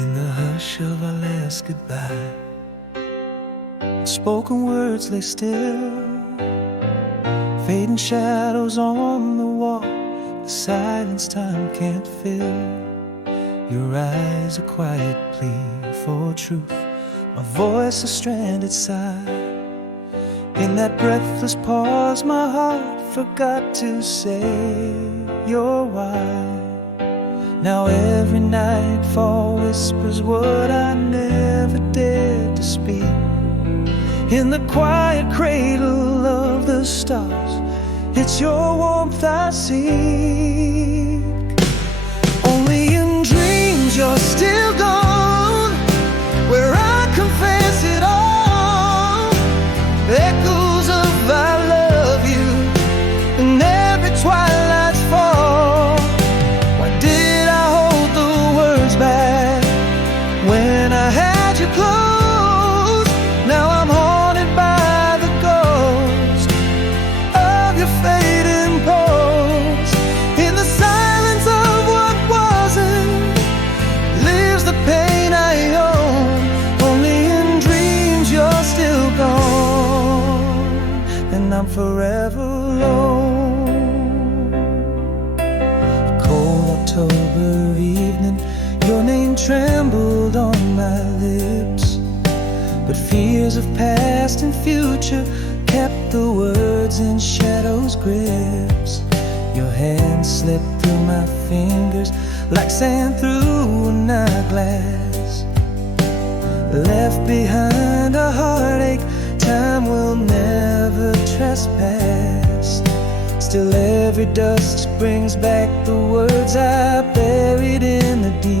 In the hush of our last goodbye, spoken words lay still, fading shadows on the wall, the silence time can't fill. Your eyes a quiet plea for truth, my voice a stranded sigh. In that breathless pause my heart forgot to say your why. Now every nightfall whispers what I never dared to speak. In the quiet cradle of the stars, it's your warmth I seek. Only in dreams you're still gone, where I confess it all. Echoes of I love you, and every twilight's fall. Why did I hold the words back when I had you close? Now I'm haunted by the ghost of your fading pose. In the silence of what wasn't lives the pain I own. Only in dreams you're still gone, and I'm forever alone. A cold October evening, your name trembled on my lips, but fears of past and future kept the words in shadows' grips. Your hand slipped through my fingers like sand through a night glass, left behind a heartache time will never trespass. Still every dusk brings back the words I buried in the deep.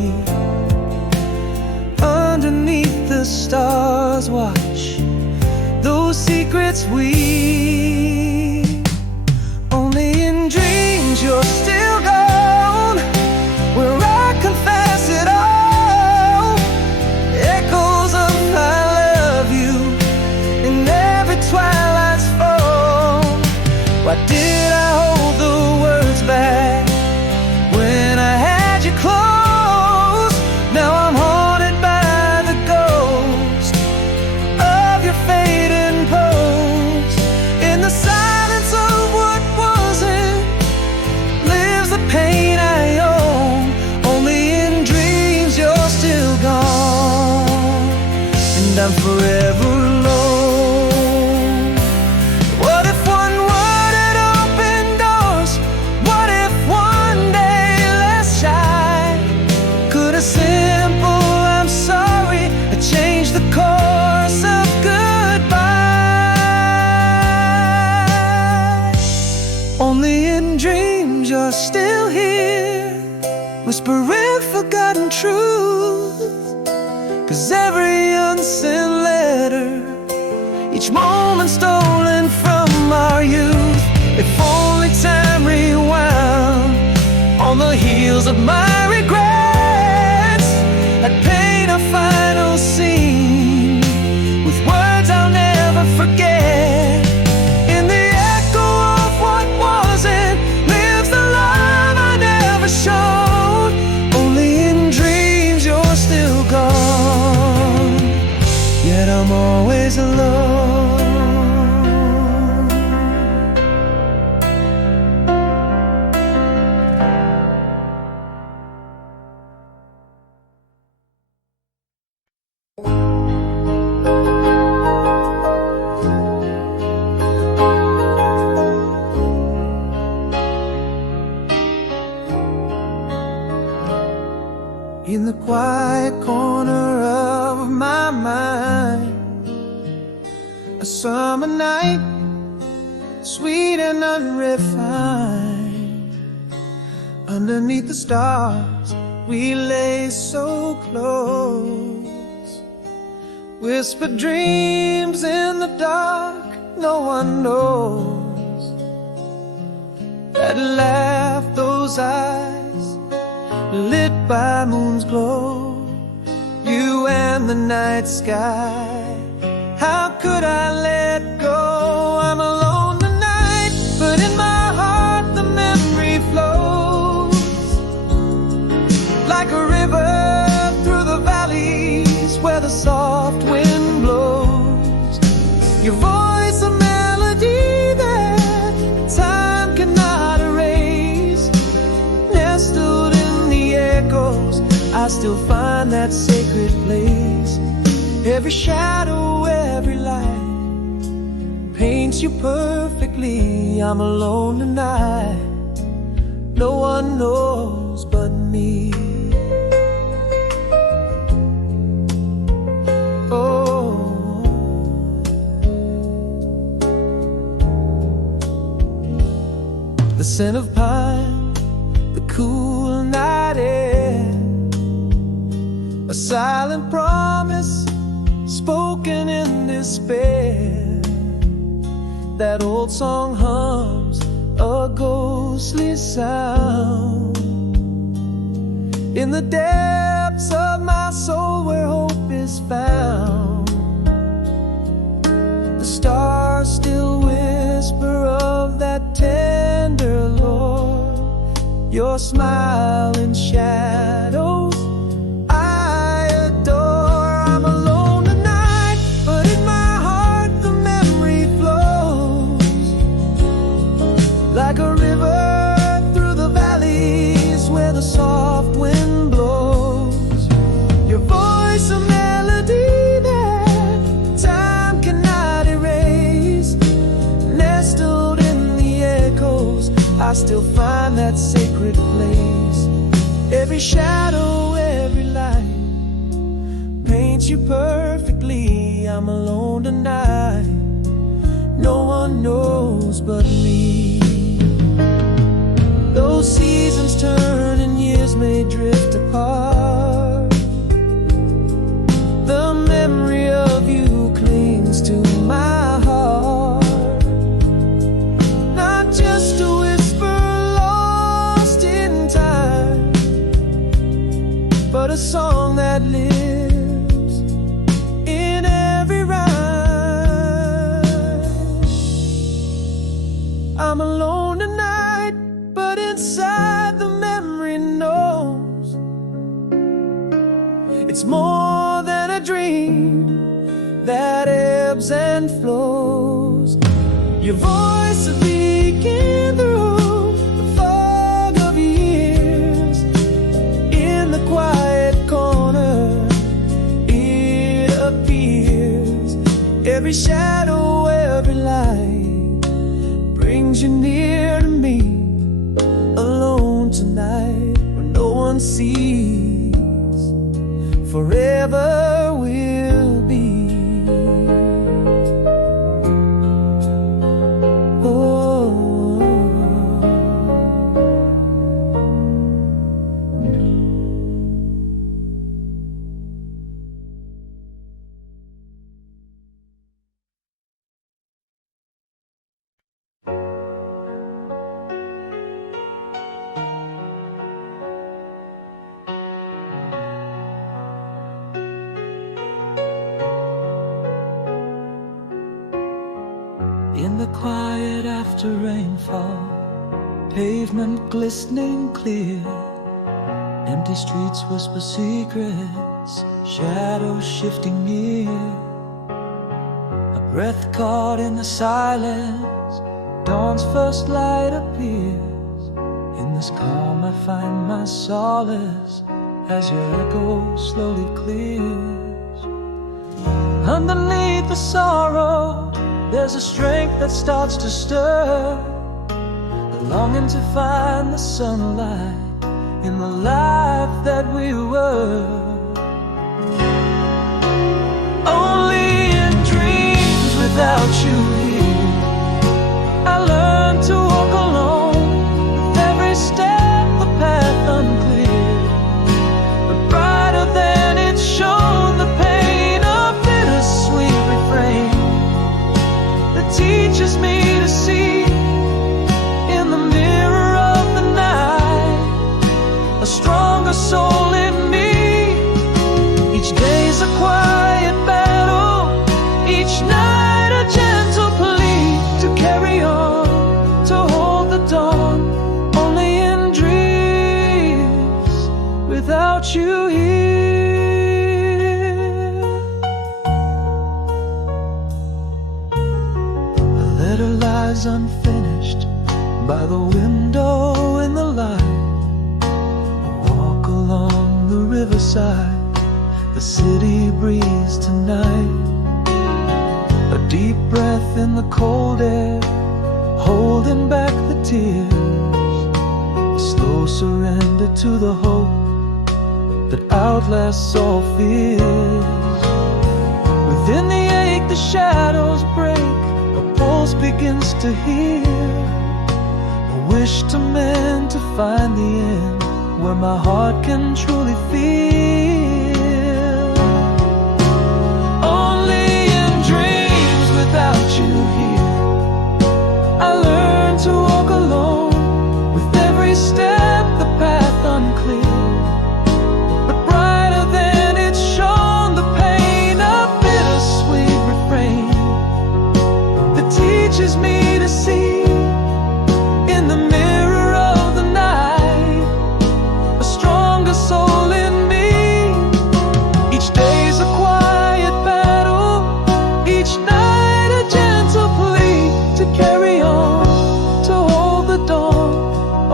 Underneath the stars watch those secrets weep. Only in dreams you're still gone, where I confess it all. Echoes of I love you in every twilight's fall. Why did I hold the words back when I had you close? Now I'm haunted by the ghost of your fading pose. In the silence of what wasn't lives the pain I own. Only in dreams you're still gone, and I'm forever alone. What if one word had opened doors? What if one day less shy? Could a simple I'm sorry change the course of goodbye? Only in dreams you're still here, whispering forgotten truth. 'Cause every unsent letter, each moment stolen from our youth. If only time rewound on the heels of my regrets, I'd paint a final scene with words I'll never forget. In the echo of what wasn't lives the love I never showed. Only in dreams you're still gone, yet I'm always alone. In the quiet corner of my mind, a summer night, sweet and unrefined. Underneath the stars, we lay so close. Whispered dreams in the dark, no one knows. That laugh, those eyes, lit by moon's glow. You and the night sky, how could I let go? I'm alone tonight, but in my heart the memory flows like a river through the valley. Every shadow, every light paints you perfectly. I'm alone tonight, no one knows but me. Oh, the scent of pine, the cool night air, a silent promise spoken in despair. That old song hums a ghostly sound in the depths of my soul where hope is found. The stars still whisper of that tender Lord, your smile in shadows I adore. I'm alone tonight, but in my heart the memory flows like a river through the valleys where the soft wind blows. Your voice a melody that time cannot erase. Nestled in the echoes, I still find that sacred place. Every shadow, every light paints you perfectly. I'm alone tonight, no one knows but me. Those seasons turn and years may drift apart. The memory of you clings to my heart. Not just a whisper lost in time, but a song that lives in every rhyme. I'm alone tonight, but inside the memory knows it's more than a dream that ebbs and flows. Your voice a beacon through the fog of years. In the quiet corner it appears. Every shadow, every light brings you near to me. Alone tonight where no one sees, forever will be. In the quiet after rainfall, pavement glistening clear, empty streets whisper secrets, shadows shifting near. A breath caught in the silence, dawn's first light appears. In this calm I find my solace as your echo slowly clears. Underneath the sorrow, there's a strength that starts to stir, a longing to find the sunlight in the life that we were. Only in dreams without you here, I learned to walk alone, with every step the path unclear. But brighter than it shone, the pain of bittersweet refrain teaches me to see in the mirror of the night a stronger soul in me. Each day's a quiet battle, each night a gentle plea to carry on, to hold the dawn. Only in dreams without you here. Lies unfinished by the window in the light. I walk along the riverside, the city breeze tonight. A deep breath in the cold air, holding back the tears. A slow surrender to the hope that outlasts all fears. Within the ache the shadows break, a pulse begins to heal. A wish to mend, to find the end where my heart can truly feel. Only in dreams without you here, I learned to walk alone. With every step the path unclear, but brighter than it shone, the pain, a bittersweet refrain that teaches me to see in the mirror of the night a stronger soul in me. Each day's a quiet battle, each night a gentle plea to carry on, to hold the dawn.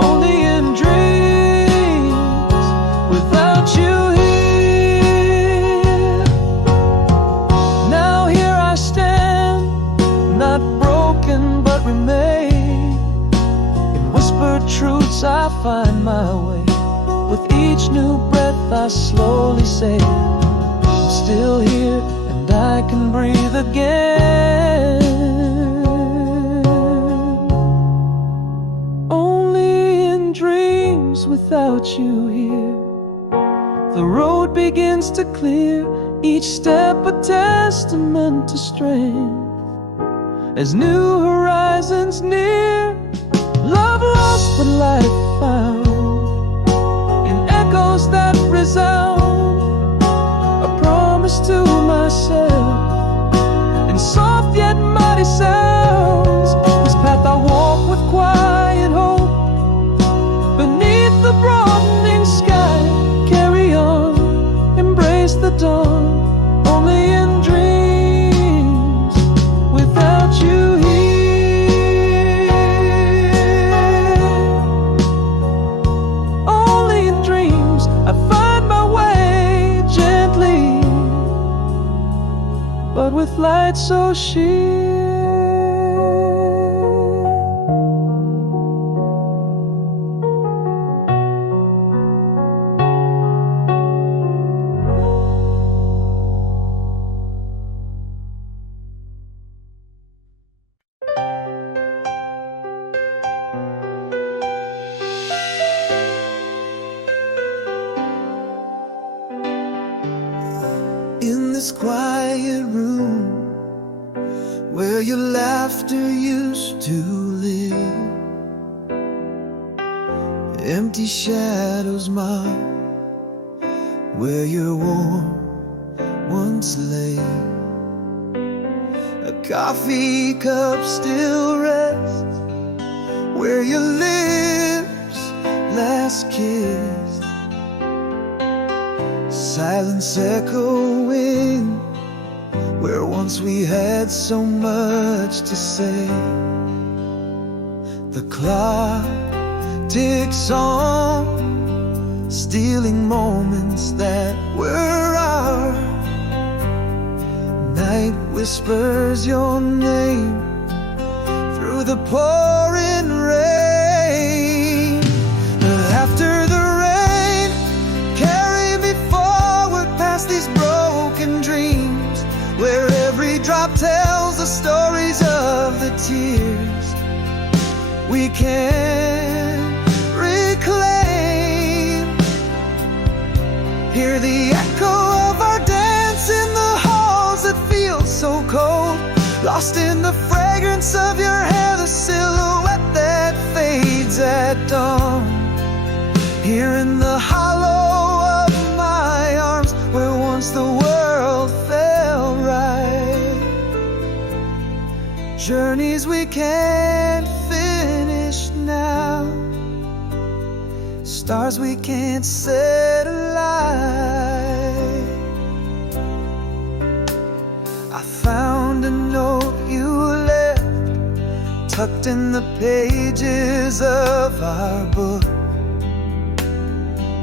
Only in dreams without you here. Now here I stand, not broken but remain. In whispered truths I find my way. With each new breath I slowly say, I'm still here and I can breathe again. Only in dreams without you here, the road begins to clear. Each step a testament to strength as new horizons near. Love lost but life found in echoes that resound. A promise to myself in soft yet mighty sounds. This path I walk with quiet hope beneath the broadening sky. Carry on, embrace the dawn. Only in dreams without you here. Only in dreams I find my way gently, but with light so sheer. In this quiet room where your laughter used to live, empty shadows mark where your warm once lay. A coffee cup still rests where your lips last kissed. Silence echoing where once we had so much to say. The clock ticks on, stealing moments that were ours. Night whispers your name through the pouring rain. After the rain, carry me forward past these broken dreams, where every drop tells the stories of the tears we can reclaim. Hear the echo of our dance in the halls that feel so cold, lost in the fragrance of your hair, the silhouette that fades at dawn. Here in the hollow of my arms where once the world felt right. Journeys we can't finish now, stars we can't set alight. I found a note you left tucked in the pages of our book.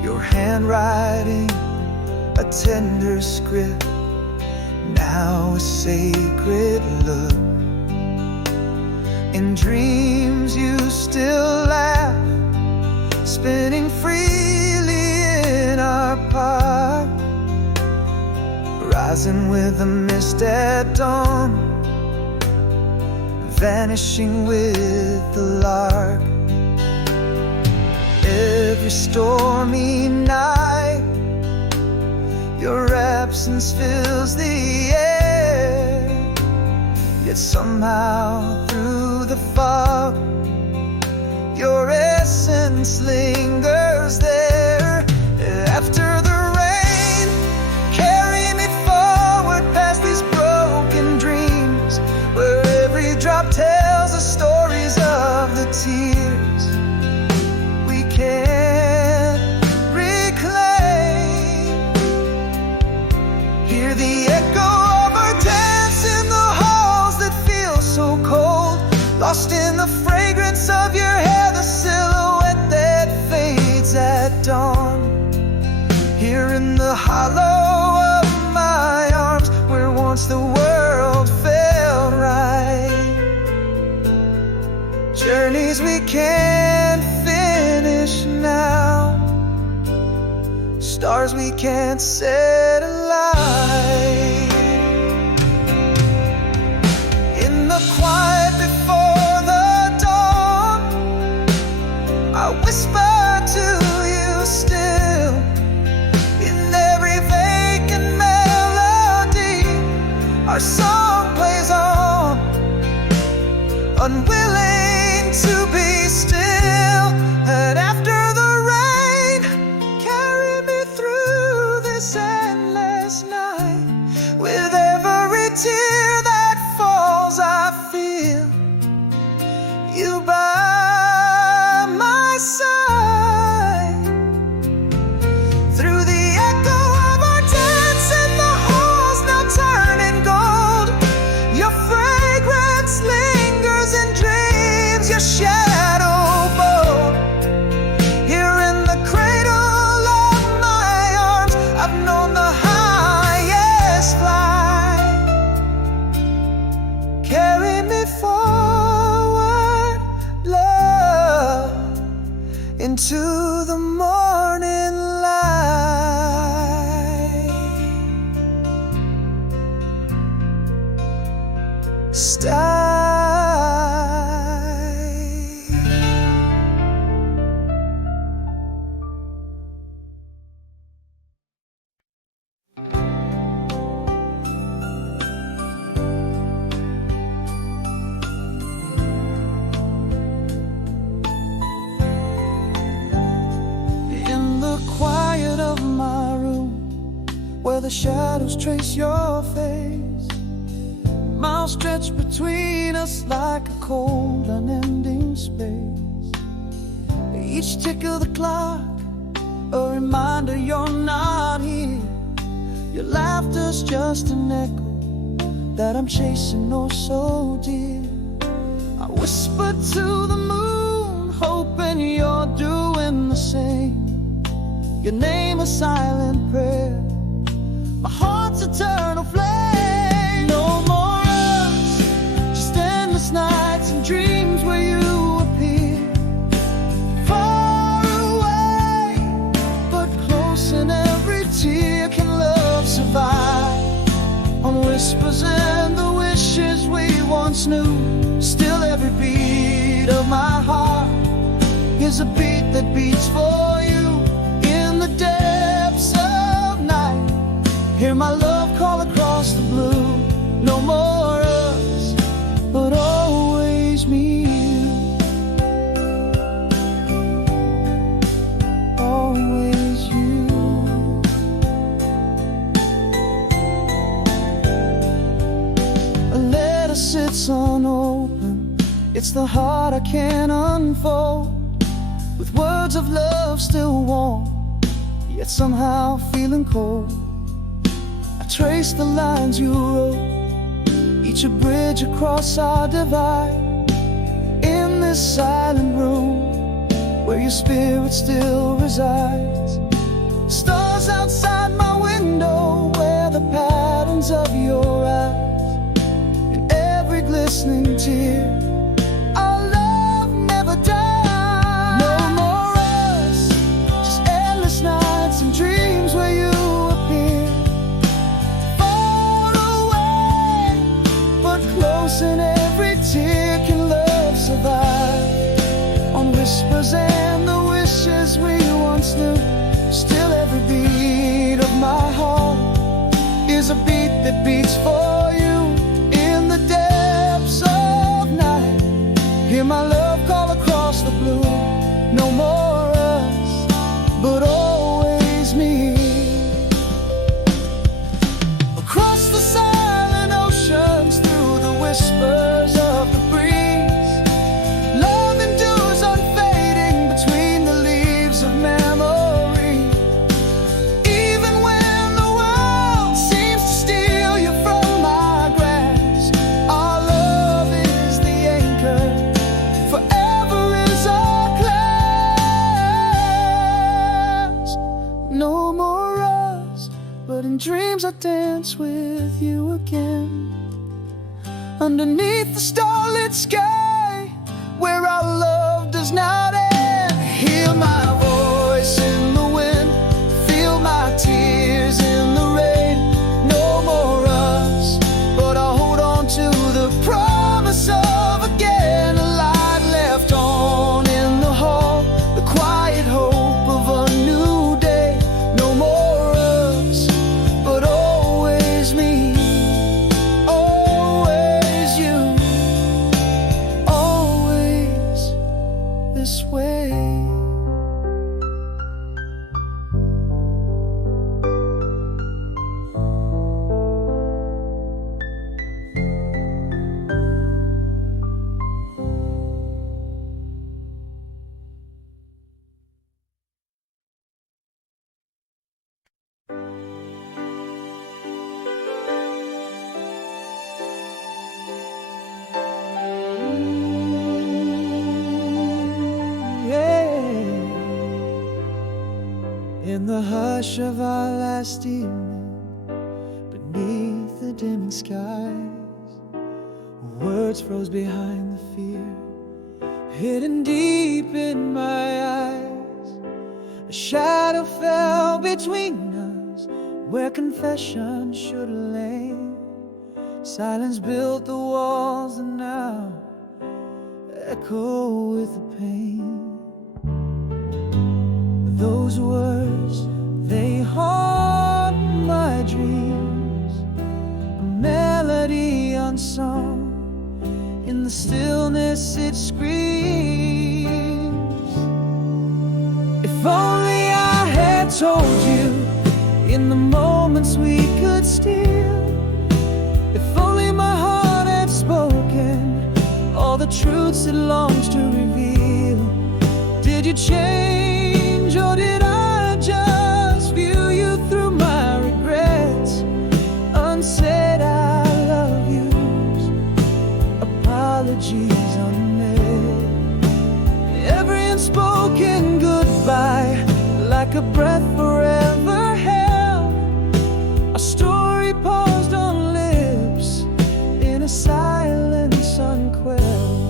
Your handwriting, a tender script now a sacred look. In dreams you still laugh, spinning freely in our park, rising with the mist at dawn, vanishing with the lark. Every stormy night, your absence fills the air, yet somehow through the fog, your essence lingers there. After the rain, carry me forward past these broken dreams, where every drop tells the stories of the tears we can't reclaim. Hear the echo of our dance in the halls that feel so cold, lost in the fragrance of your hair, the silhouette that fades at dawn. Here in the hollow of my arms, where once the world felt right. Journeys we can't finish now, stars we can't set alight. In the quiet before the dawn, I whisper to you still. In every vacant melody, our song plays on, unwilling to be still. And after the rain, carry me through this endless night. With every tear that falls, I feel you by my side. Through the echo of our dance in the halls now turning gold, your fragrance lingers in dreams, your shadow bold. Here in the cradle of my arms, I've known the highest flight. Carry me forward, love, into the morning light. Style. In the quiet of my room, where the shadows trace your face, miles stretch between us like a cold, unending space. Each tick of the clock, a reminder you're not here. Your laughter's just an echo that I'm chasing oh so dear. I whisper to the moon, hoping you're doing the same. Your name a silent prayer, my heart's eternal flame. No more us, just endless nights and dreams where you appear. Far away, but close in every tear. Can love survive on whispers and the wishes we once knew? Still every beat of my heart is a beat that beats for you. In the depths of night, hear my love call across the blue. No more us, but always me. Always you. A letter sits unopened, it's the heart I can't unfold. With words of love still warm, yet somehow feeling cold. I trace the lines you wrote, each a bridge across our divide. In this silent room, where your spirit still resides. Stars outside my window, where the patterns of your tear. Our love never died. No more us, just endless nights and dreams where you appear. Far away, but close in every tear. Can love survive on whispers and the wishes we once knew? Still every beat of my heart is a beat that beats for you. In the depths of night, hear my love call across the blue. No more us, but always me. Across the silent oceans, through the whispers of the breeze, love endures unfading between the leaves of memory. Even when the world seems to steal you from my grasp, our love is the anchor, forever is our clasp. No more us, but in dreams I dance with you again, underneath the starlit sky, where our love does not end. Hear my voice in the wind, feel my tears in the rain. No more us, but I'll hold on to the promise of again. A light left on in the hall, the quiet hope of a new day. No more us, but always me. Always you, always this way. In the hush of our last evening, beneath the dimming skies, words froze behind the fear hidden deep in my eyes. A shadow fell between us where confession should have lain. Silence built the walls and now echo with the pain. Those words, they haunt my dreams, a melody unsung. In the stillness it screams. If only I had told you in the moments we could steal. If only my heart had spoken all the truths it longs to reveal. Did you change, or did I just view you through my regrets? Unsaid I love yous, apologies unmet. Every unspoken goodbye, like a breath forever held. A story paused on lips in a silence unquelled.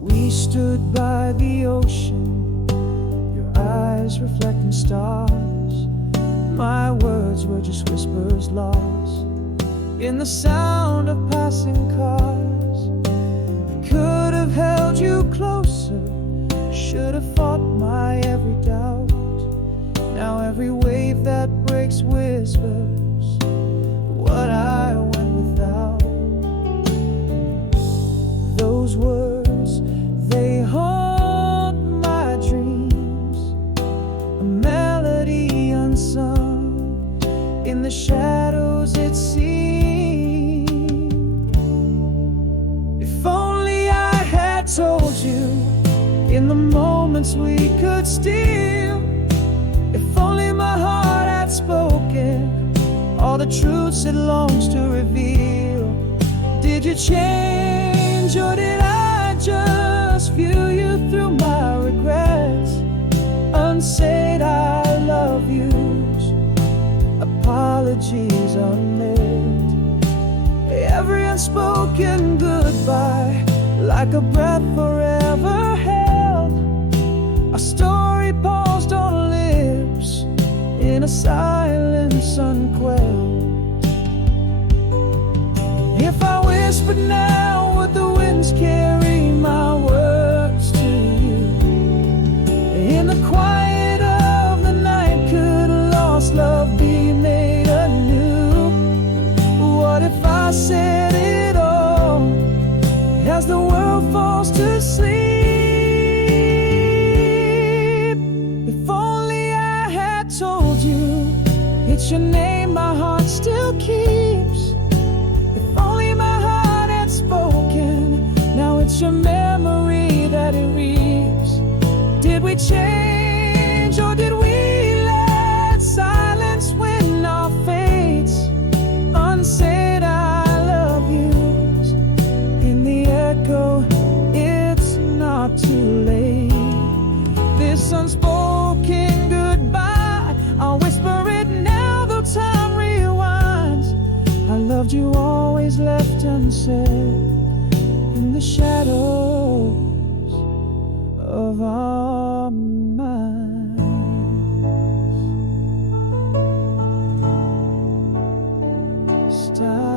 We stood by the ocean, your eyes reflecting stars. My words were just whispers lost in the sound of passing cars. I could have held you closer, should have fought my every doubt. Now every wave that breaks whispers what I went without. Those words, they haunt my dreams, a melody unsung. In the shadows it seemed. If only I had told you in the moments we could steal. If only my heart had spoken all the truths it longs to reveal. Did you change, or did I just view you through my regrets? Unsaid I love yous, apologies unspoken goodbye, like a breath forever held. A story paused on lips in a silence unquelled. If I whispered now, would the winds carry my words to you? In the quiet of the night, could a lost love be made anew? What if I said it all as the world falls to sleep? If only I had told you it's your name my heart still keeps. If only my heart had spoken, now it's your memory that it reaps. Did we change or did we let silence win our fates? Unsaid I love yous in the echo, it's not too late. This unspoken goodbye, I'll whisper it now though time rewinds. I loved you always left unsaid in the shadows of our minds. Stop.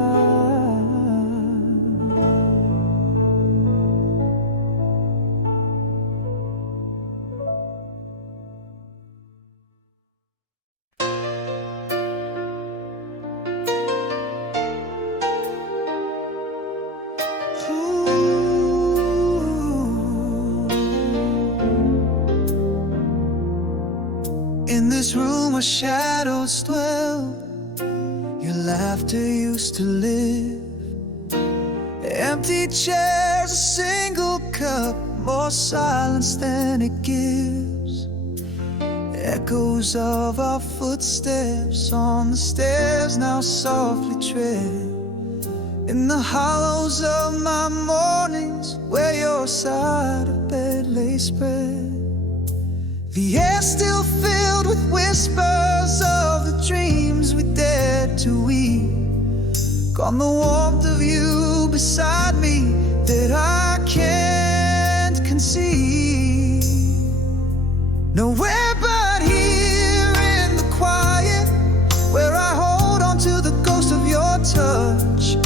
In this room where shadows dwell, your laughter used to live. Empty chairs, a single cup, more silence than it gives. Echoes of our footsteps on the stairs now softly tread. In the hollows of my mornings, where your side of bed lay spread. The air still filled with whispers of the dreams we dared to weave. Gone the warmth of you beside me that I can't conceive. Nowhere but here in the quiet, where I hold on to the ghost of your touch.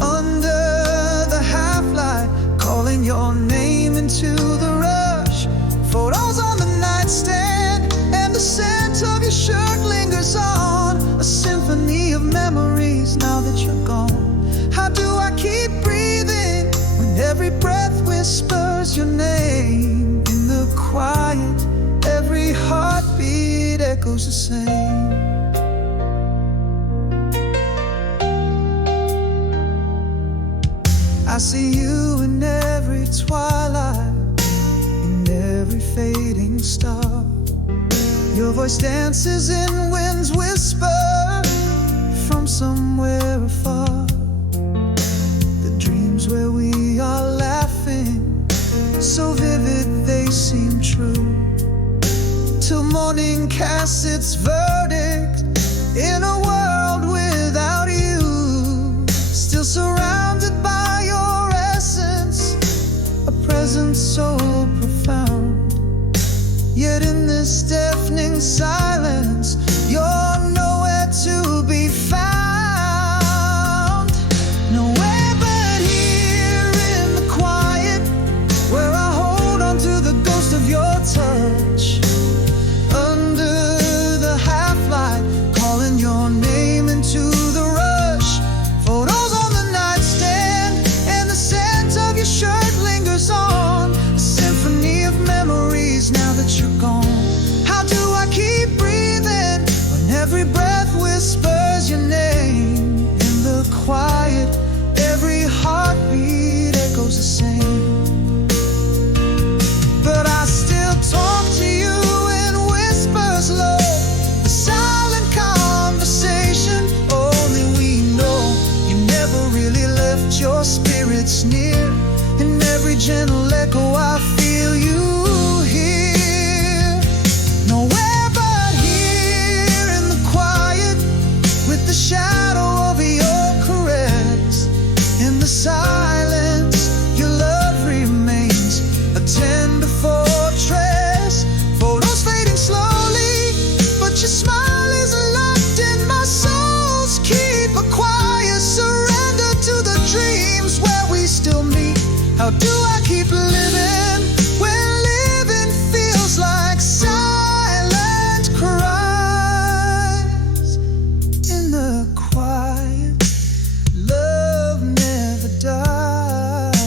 Under the half-light, calling your name into the rush. Photos on the nightstand, and the scent of your shirt lingers on. A symphony of memories now that you're gone. How do I keep breathing when every breath whispers your name? In the quiet, every heartbeat echoes the same. I see you in every twilight, in every fading star. Your voice dances in wind's whisper from somewhere afar. The dreams where we are laughing, so vivid they seem true. Till morning casts its verdict in a world without you. Still surrounded by your essence, a presence so profound. Yet in this deafening silence, you're nowhere to be found. Nowhere but here in the quiet, where I hold on to the ghost of your touch. Under the half-light, calling your name into the rush. Photos on the nightstand, and the scent of your shirt lingers on. A symphony of memories now that you're gone. How do I keep breathing when every breath whispers your name? In the quiet, every heartbeat echoes the same. But I still talk to you in whispers low, the silent conversation only we know. You never really left your spirits near. In every gentle echo I feel you here. Nowhere but here in the quiet, with the shadow over your caress. the silence, your love remains a tender fortress. Photos fading slowly, but your smile is locked in my soul's keep. A quiet surrender to the dreams where we still meet. How do I keep living when living feels like silent cries? In the quiet, love never dies.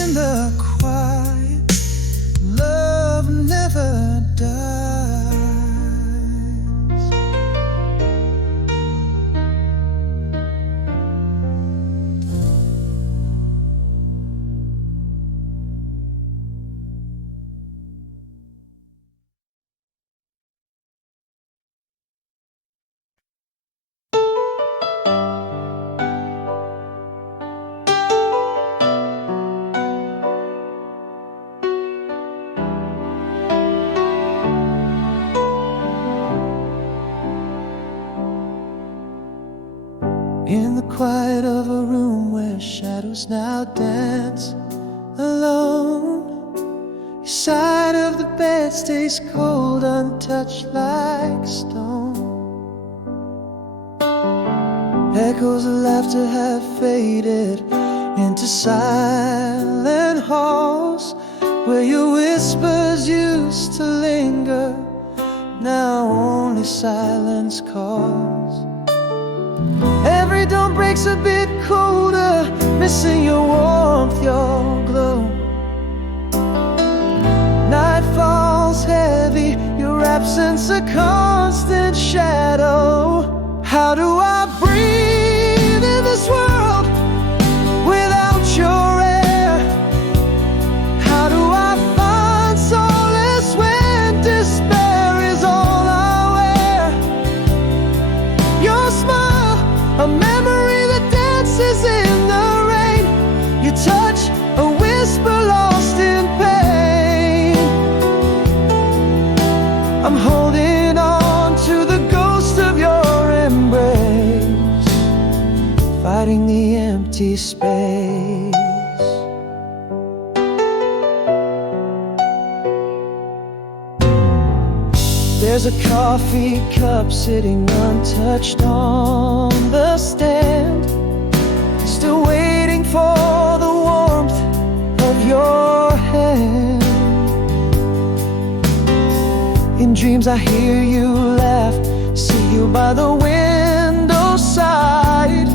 In the quiet, love never dies. In the quiet of a room where shadows now dance alone, your side of the bed stays cold, untouched like stone. Echoes of laughter have faded into silent halls where your whispers used to linger, now only silence calls. Every dawn breaks a bit colder, missing your warmth, your glow. Night falls heavy, your absence a constant shadow. How do I breathe in this world without your air? How do I find solace when despair is all I wear? Your smile, a memory that dances in the rain. Your touch, a whisper lost in pain. I'm holding on to the ghost of your embrace, fighting the empty space. There's a coffee cup sitting untouched on the stand, still waiting for the warmth of your hand. In dreams I hear you laugh, see you by the window side,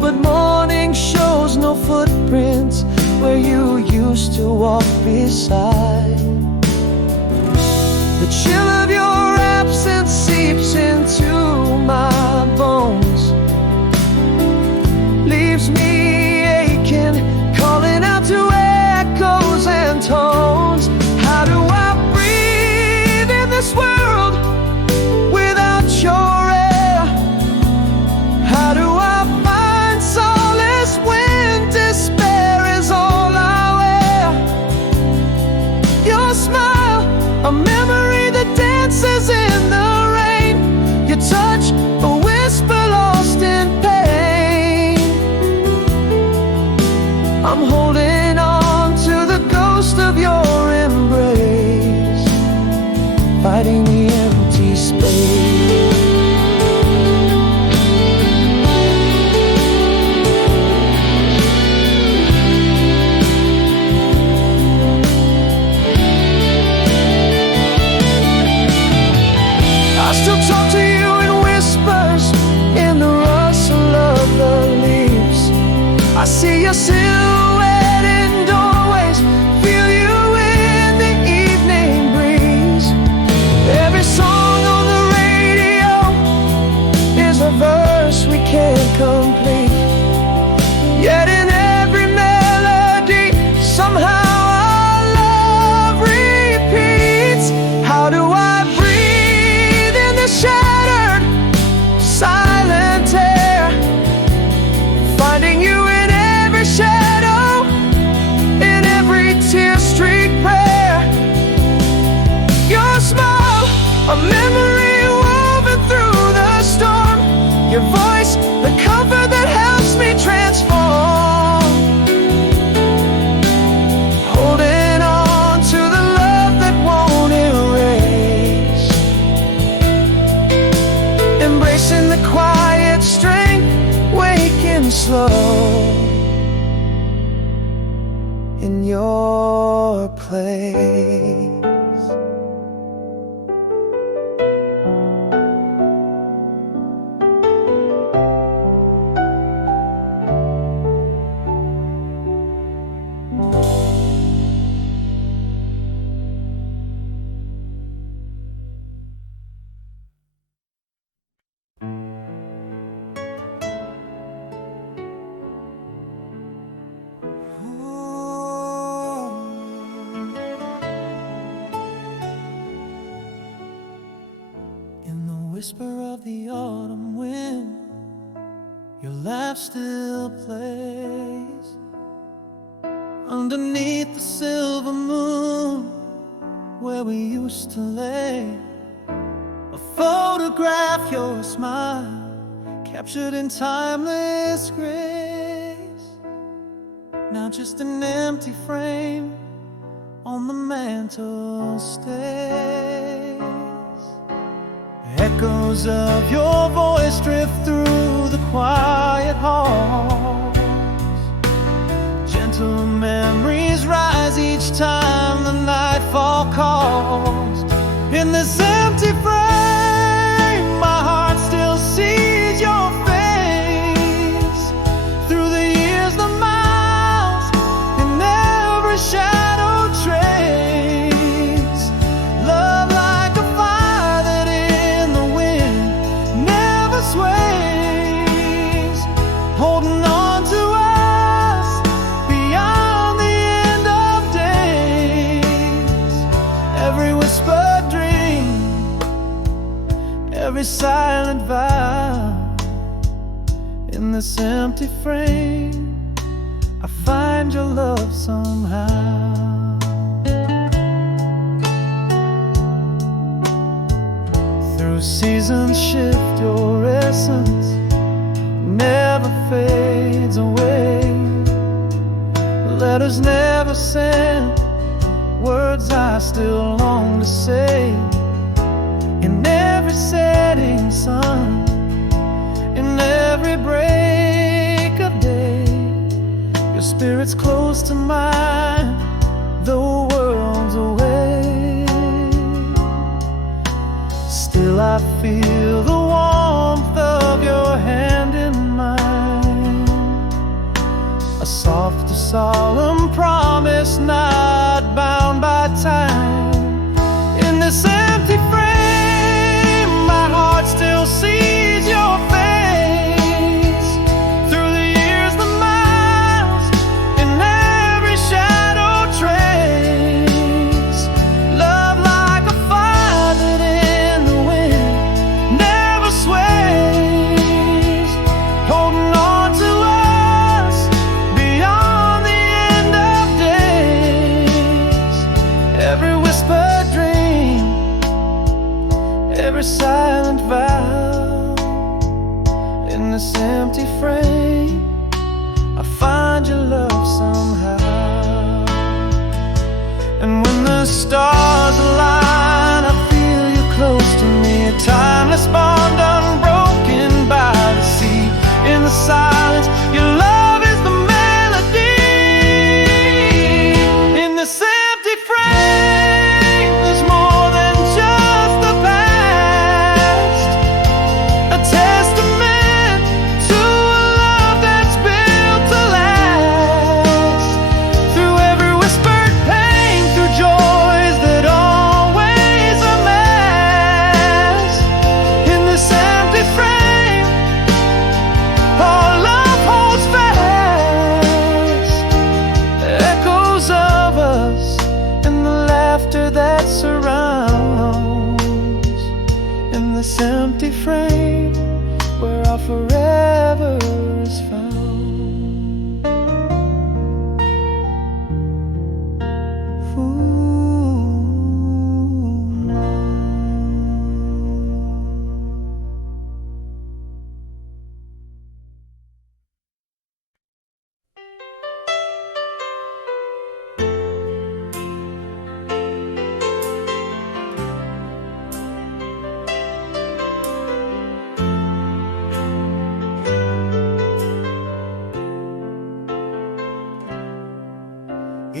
but morning shows no footprints where you used to walk beside. The chill of your absence seeps into my bones, leaves me aching, calling out to echoes and tones. How do I breathe in this world without your air? How do I find solace when despair is all I wear? Your smile, a memory that dances in the rain. Your touch, a whisper lost in pain. I'm holding on to the ghost of your embrace, fighting the empty space. I still talk to you in whispers, in the rustle of the leaves. I see your silhouette in doorways, feel you in the evening breeze. Every song on the radio is a verse we can't complete, yet in every melody somehow our love repeats. How do I breathe in the shattered, silent air, finding you in every shadow, in every tear-streaked prayer? Your smile, a memory woven through the storm. Your voice, the comfort that helps me slow in your place. Whisper of the autumn wind, your laugh still plays underneath the silver moon where we used to lay. A photograph, your smile captured in timeless grace. Now just an empty frame on the mantel stays. Echoes of your voice drift through the quiet halls. Gentle memories rise each time the nightfall calls. In this empty frame, my heart still sees your face. Through the years, the miles, in every shadow trace. Love like a fire that in the wind never sways, holding on to us beyond the end of days. Every whispered dream, every silent vow. In this empty frame, I find your love somehow. Through seasons shift, your essence never fades away. Letters never sent, words I still long to say. In every setting sun, in every break of day, your spirit's close to mine, the world's away. Still I feel the warmth of your hand in mine, a soft, a solemn promise not bound by time. In this empty frame, my heart still sees your face. Through the years, the miles, in every shadow trace. Love like a fire that in the wind never sways, holding on to us beyond the end of days. Every whispered dream,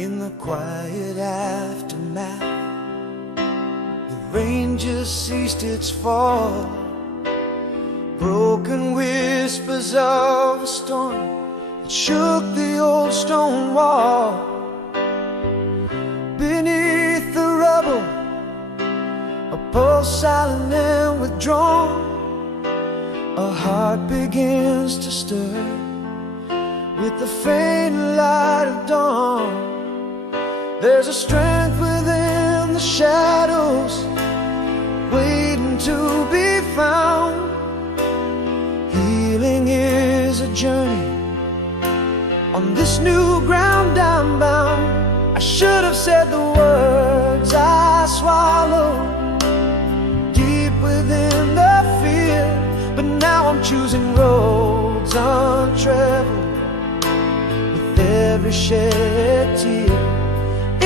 In the quiet aftermath, the rain just ceased its fall. Broken whispers of a storm that shook the old stone wall. Beneath the rubble, a pulse silent and withdrawn, a heart begins to stir with the faint light of dawn. There's a strength within the shadows, waiting to be found. Healing is a journey. On this new ground I'm bound. I should have said the words I swallowed deep within the fear, but now I'm choosing roads untraveled with every shed tear.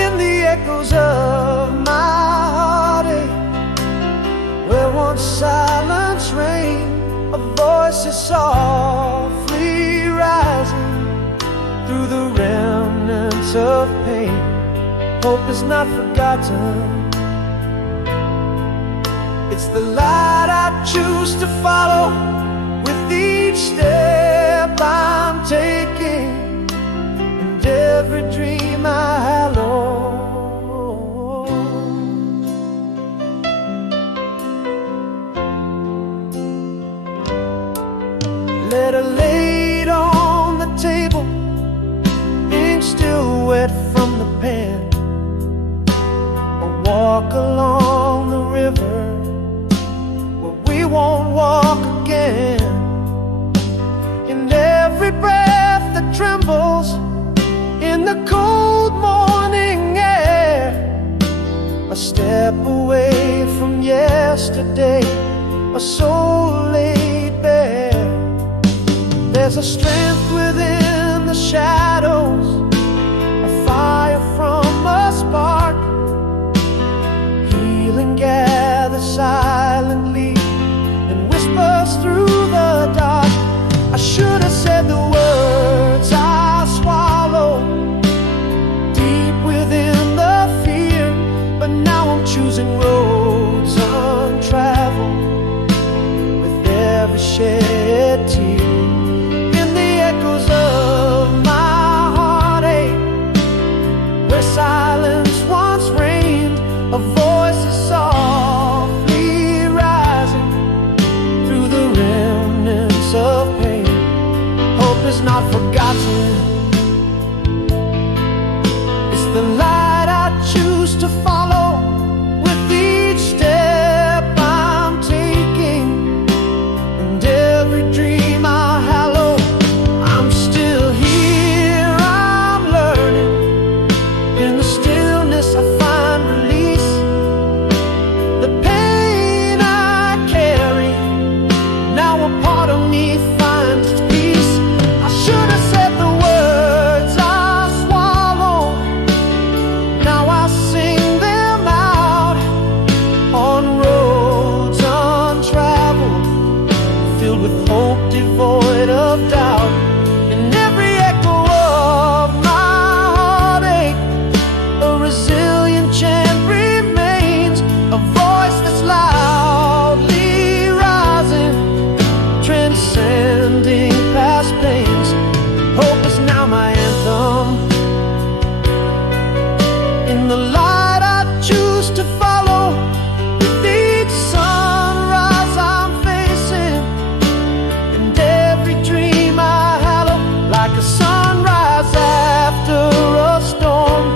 In the echoes of my heartache, where once silence reigned, a voice is softly rising through the remnants of pain. Hope is not forgotten. It's the light I choose to follow with each step I'm taking, and every dream I hallow. Letter laid on the table, ink still wet from the pen. A walk along the river where we won't walk again. In every breath that trembles in the cold morning air, a step away from yesterday, a soul laid bare. There's a strength within the shadows, a fire from a spark. Healing gathers silently and whispers through the dark. I should have said the words I swallowed deep within the fear, but now I'm choosing roads untraveled with every shed tear. In the echoes of my heartache, where silence once reigned, a voice is softly rising through the remnants of pain. Hope is not forgotten. It's the light I choose to follow with each step I'm taking, and every dream I hallow. I'm still here, I'm learning. In the stillness I find release. The pain I carry, now a part of me finds its peace. I should have said the words I swallowed, now I sing them out. On roads untraveled, filled with hope devoid of doubt. In every echo of my heartache, a resilient chant remains, a voice that's loudly rising, transcending past pains. Hope is now my anthem. In the light I choose to follow, with each sunrise I'm facing, and every dream I hallow, like a sunrise after a storm.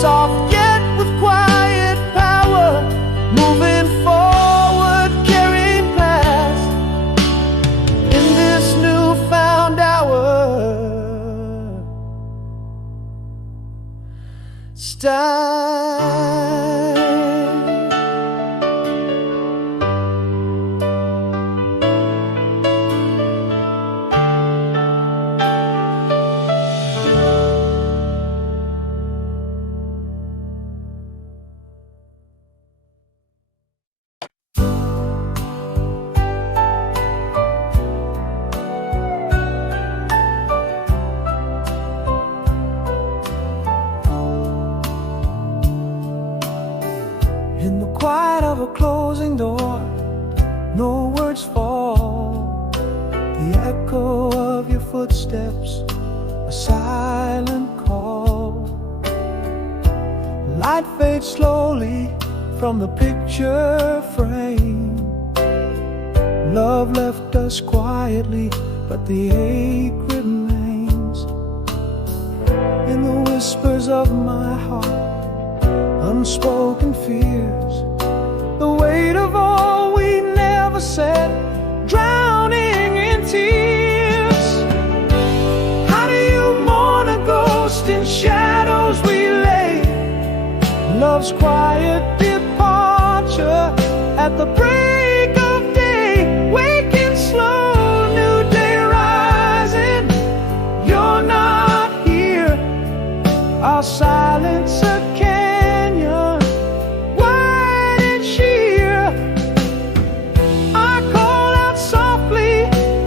Soft yet with quiet power, moving forward, carrying past. In this newfound hour, style. words fall, the echo of your footsteps, a silent call. Light fades slowly from the picture frame. Love left us quietly, but the ache remains. In the whispers of my heart, unspoken fears, the weight of all we never said, drowning in tears. How do you mourn a ghost in shadows we lay? Love's quiet departure at the break of day, waking slow, new day rising. You're not here, our silence a canyon, wide and sheer. I call out softly,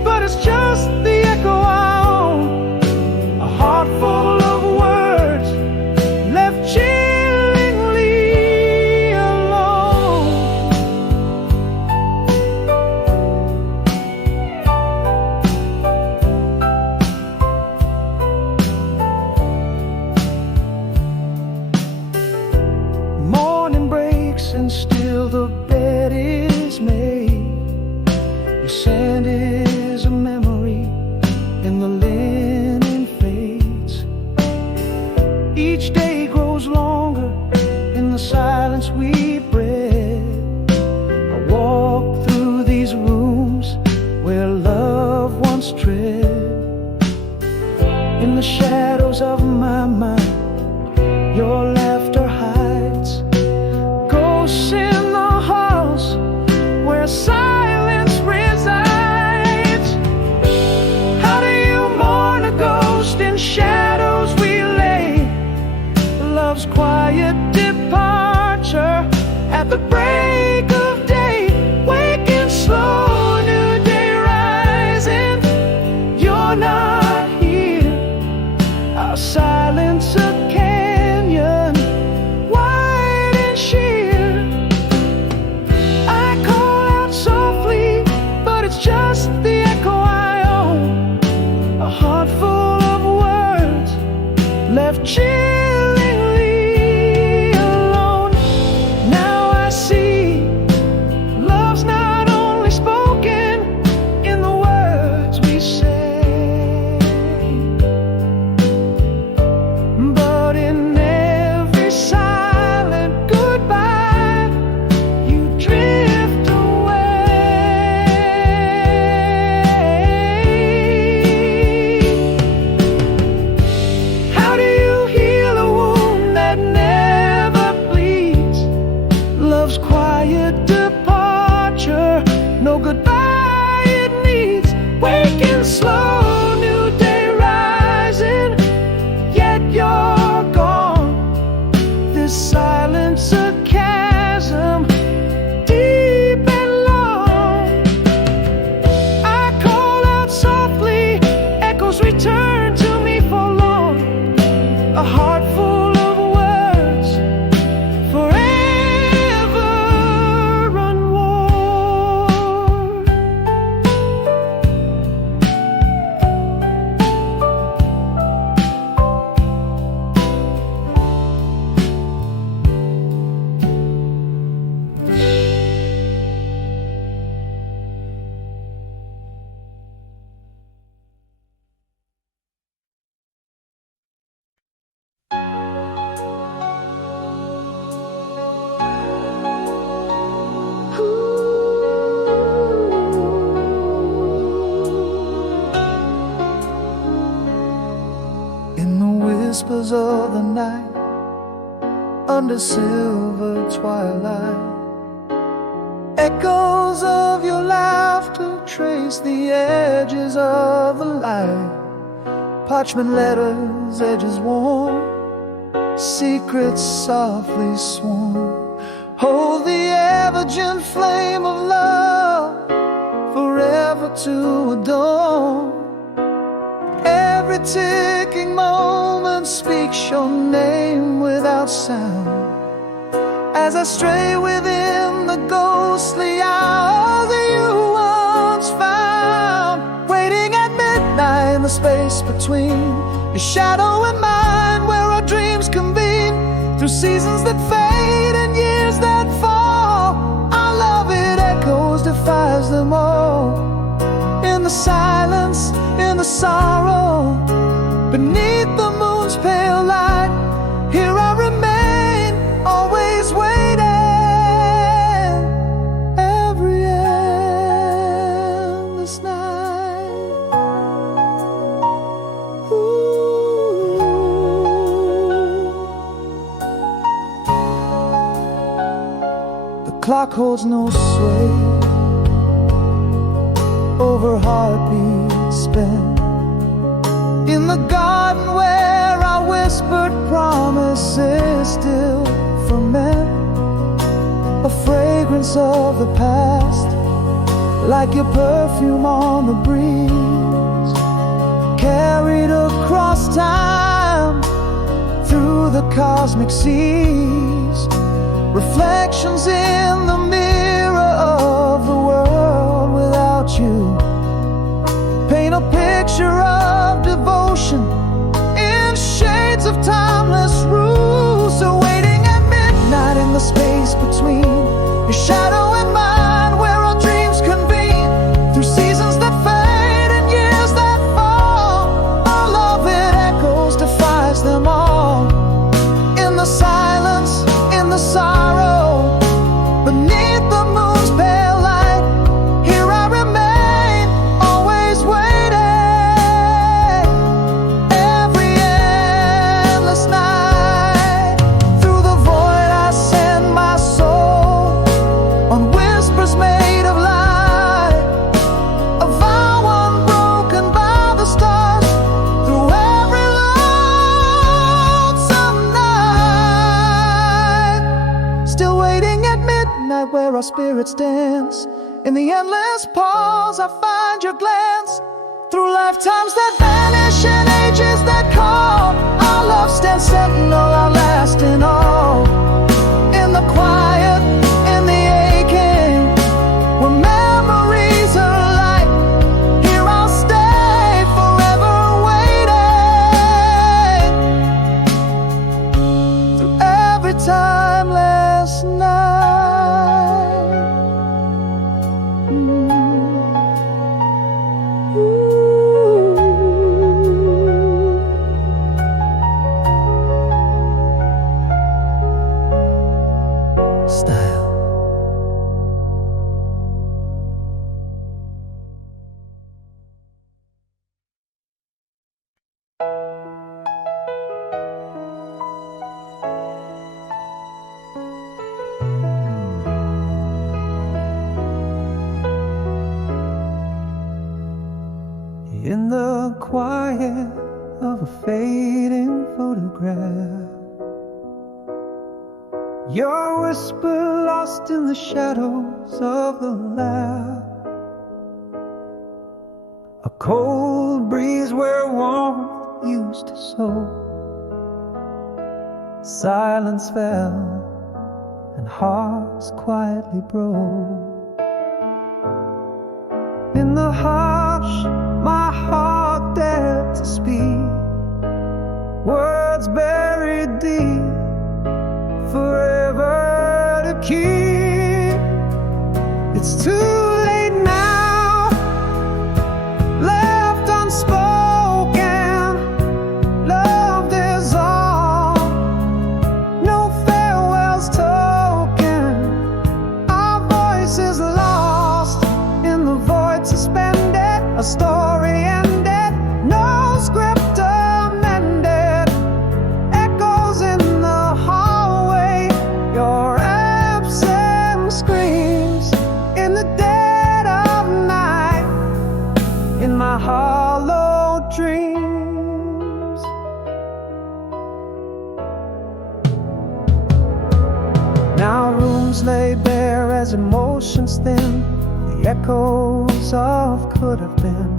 but it's just the echo I own. A heart full of words left chillingly alone. Morning breaks and still the bed is made. Your sand is a memory and the linen fades. Each day grows longer in the silence we bred. I walk through these rooms where love once tread. In the shadows of my mind, your laughter hides. Ghosts in the halls where silence resides. How do you mourn a ghost in shadows we lay? Love's quiet departure at the break of day, waking slow, new day rising. You're not here, our silence a canyon, wide and sheer. I call out softly, but it's just the echo I own. A heart full of words left chillingly alone. Now I see love's not only spoken in the words we say, but in every silent goodbye you drift away. How do you heal a wound that never bleeds? Love's quiet departure, no goodbye it needs. Waking slow, new day rising, yet you're gone. This silence a chasm, deep and long. I call out softly, echoes return to me forlorn. A heart full of words, forever unworn. In the whispers of the night, under silver twilight, echoes of your laughter trace the edges of the light. Parchment letters, edges worn, secrets softly sworn. Hold the ever-gent flame of love, forever to adorn. Every ticking moment speaks your name without sound. As I stray within the ghostly hours, you space between your shadow and mine, where our dreams convene through seasons that fade and years that fall. Our love, it echoes, defies them all. In the silence, in the sorrow, beneath the moon's pale light, here I remain, always waiting. Every endless night. Ooh. The clock holds no sway over heartbeats spent in the garden where our whispered promises still ferment. A fragrance of the past, like your perfume on the breeze, carried across time through the cosmic seas. Reflections in the mirror of the world without you paint a picture of devotion in shades of timeless rules. So waiting at midnight in the space between your shadow and mine, where our dreams convene through seasons that fade and years that fall. Our love, it echoes, defies them all. In the silence, in the sorrow, beneath the moon's pale light, here I remain, always waiting. Every endless night, through the void I send my soul on whispers made of light, a vow unbroken by the stars, through every lonesome night. Still waiting at midnight where our spirits dance. In the endless pause I find your glance. Through lifetimes that vanish and ages that call, our love stands sentinel, our last in all. In the quiet, in the aching, where memories are light, here I'll stay forever waiting. Through every timeless night. Style. In the quiet of a fading photograph, your whisper lost in the shadows of the laugh. A cold breeze where warmth used to sow. Silence fell and hearts quietly broke. In the hush, my heart dared to speak words buried deep, forever to keep. It's too late now, left unspoken. Love is all, no farewells token. Our voice is lost in the void suspended. A story ended, no script amended. Echoes in the hallway, your absence screams in the dead of night, in my hollow dreams. Now rooms lay bare as emotions thin, the echoes of could have been.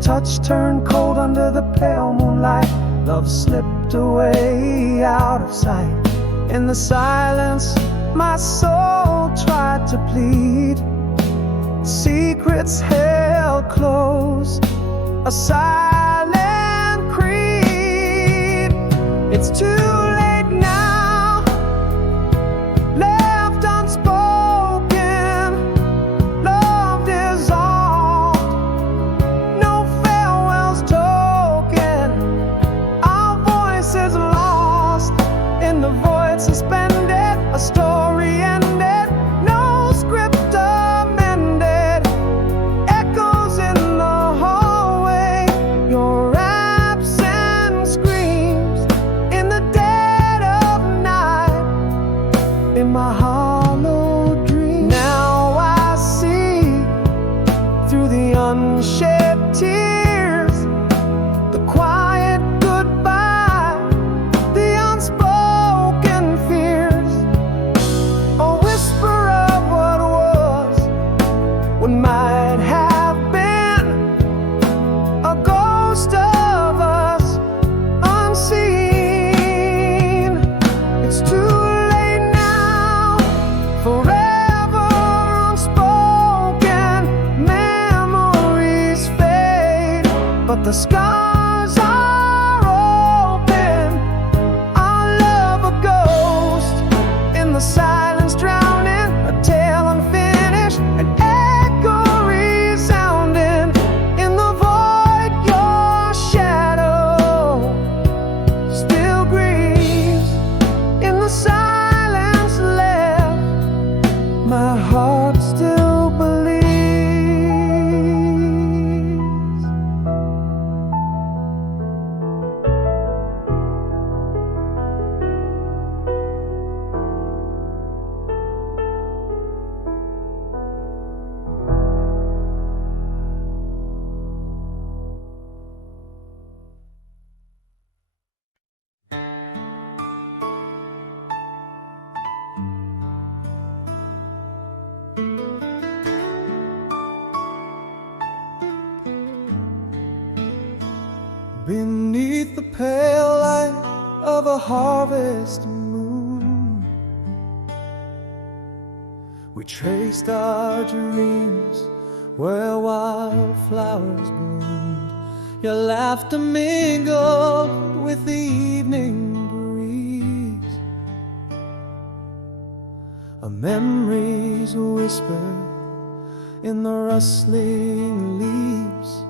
Touch turned cold under the pale moonlight. Love slipped away out of sight. In the silence, my soul tried to plead. Secrets held close, a sigh Beneath the pale light of a harvest moon, we traced our dreams where wildflowers bloomed. Your laughter mingled with the evening breeze, our memories whispered in the rustling leaves.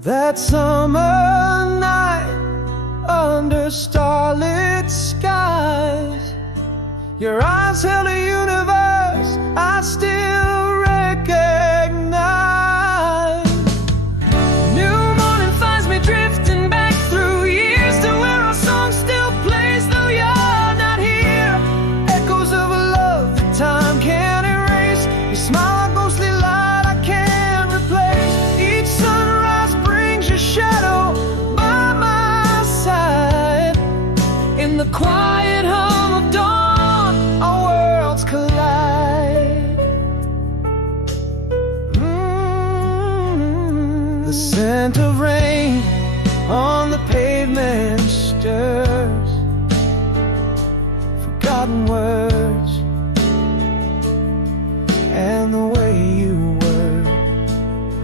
That summer night under starlit skies, your eyes held a universe I still recognize. New morning finds me drifting back through years to where our song still plays, though you're not here. Echoes of a love that time can't erase. Your smile, a ghostly light I can't replace. Each sunrise brings your shadow by my side. In the quiet hum of dawn, our worlds collide. The scent of rain on the pavement stirs forgotten words and the way you were.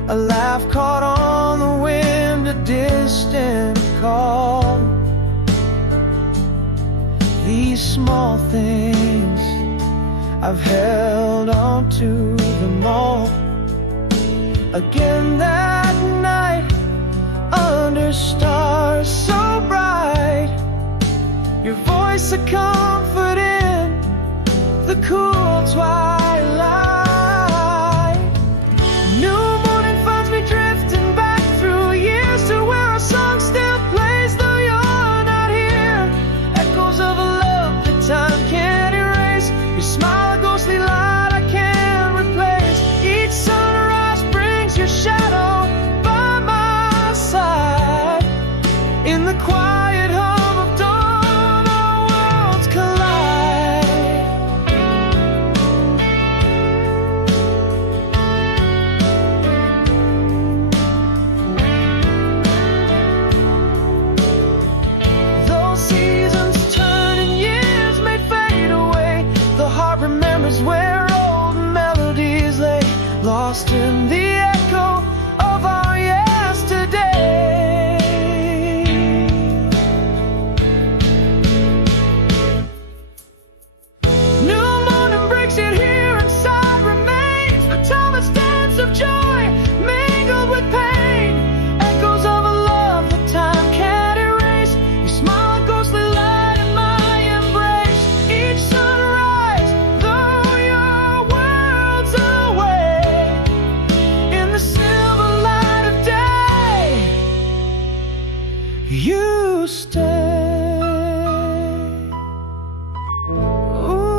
A laugh caught on the wind, a distant call. These small things, I've held on to them all. Again that night, under stars so bright, your voice a comfort in the cool twilight. New morning finds me drifting back through years to where our song still plays, though you're not here. Echoes of a love that time can't erase. Your smile, a ghostly light I can't replace. Each sunrise brings your shadow by my side. In the quiet hum of dawn, our worlds collide. Those seasons turn and years may fade away. The heart remembers where old melodies lay, lost in the echo of our yesterday. New morning breaks it here inside remains. The timeless dance of joy mingled with pain. Echoes of a love that time can't erase. You smile, a ghostly light in my embrace. Each sunrise, though your world's away, in the silver light of day, you stay. Ooh.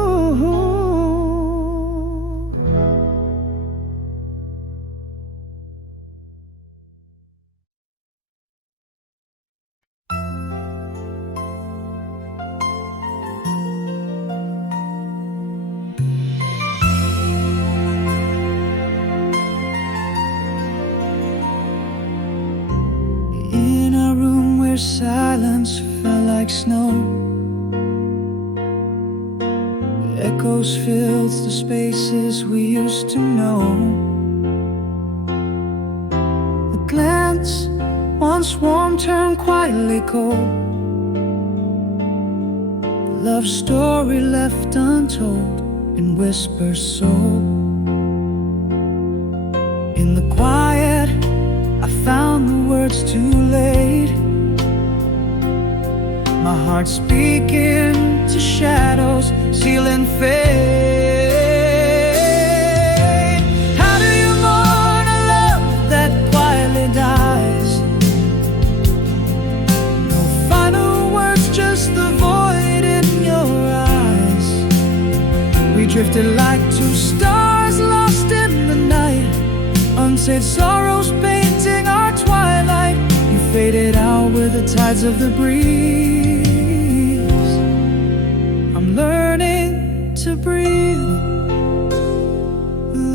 In a room where silence felt like snow, echoes filled the spaces we used to know. The glance once warm turned quietly cold. The love story left untold in whispers so. In the quiet, I found the words too late. My heart speaking to shadows, sealing fate. How do you mourn a love that quietly dies? No final words, just the void in your eyes. We drifted like two stars lost in the night, unsaid sorrows painting our twilight. You faded out with the tides of the breeze. I'm learning to breathe,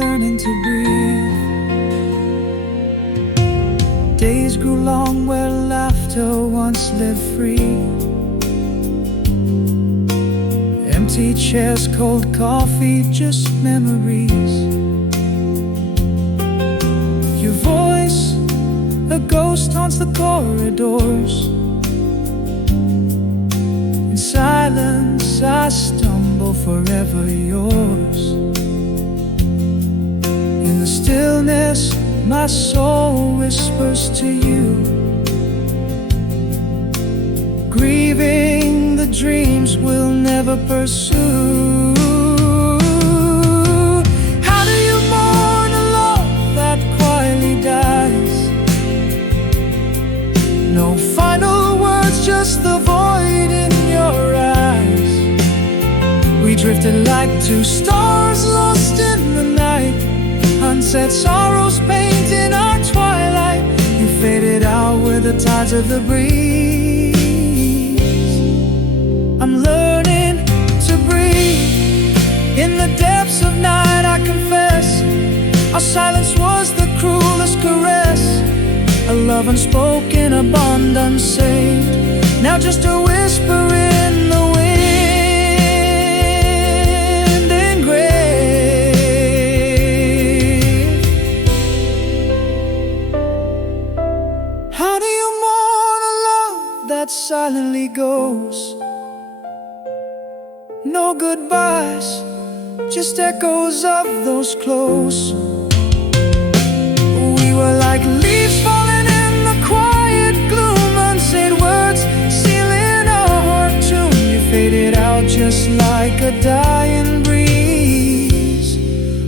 learning to breathe. Days grew long where laughter still once lived free. Empty chairs, cold coffee, just memories. Your voice, a ghost haunts the corridors. In silence I stumble, forever yours. In the stillness my soul whispers to you, grieving the dreams we'll never pursue. How do you mourn a love that quietly dies? No final words, just the void in your eyes. We drifted like two stars lost in the night, unsaid sorrows paint in our twilight. You faded out with the tides of the breeze. I'm learning to breathe in the depths of night, I confess. Our silence was the cruelest caress, a love unspoken, a bond unsaved, now just a whisper in the wind engraved. How do you mourn a love that silently goes? No goodbyes, just echoes of those close. We were like leaves falling in the quiet gloom, unsaid words sealing our heart tune. You faded out just like a dying breeze.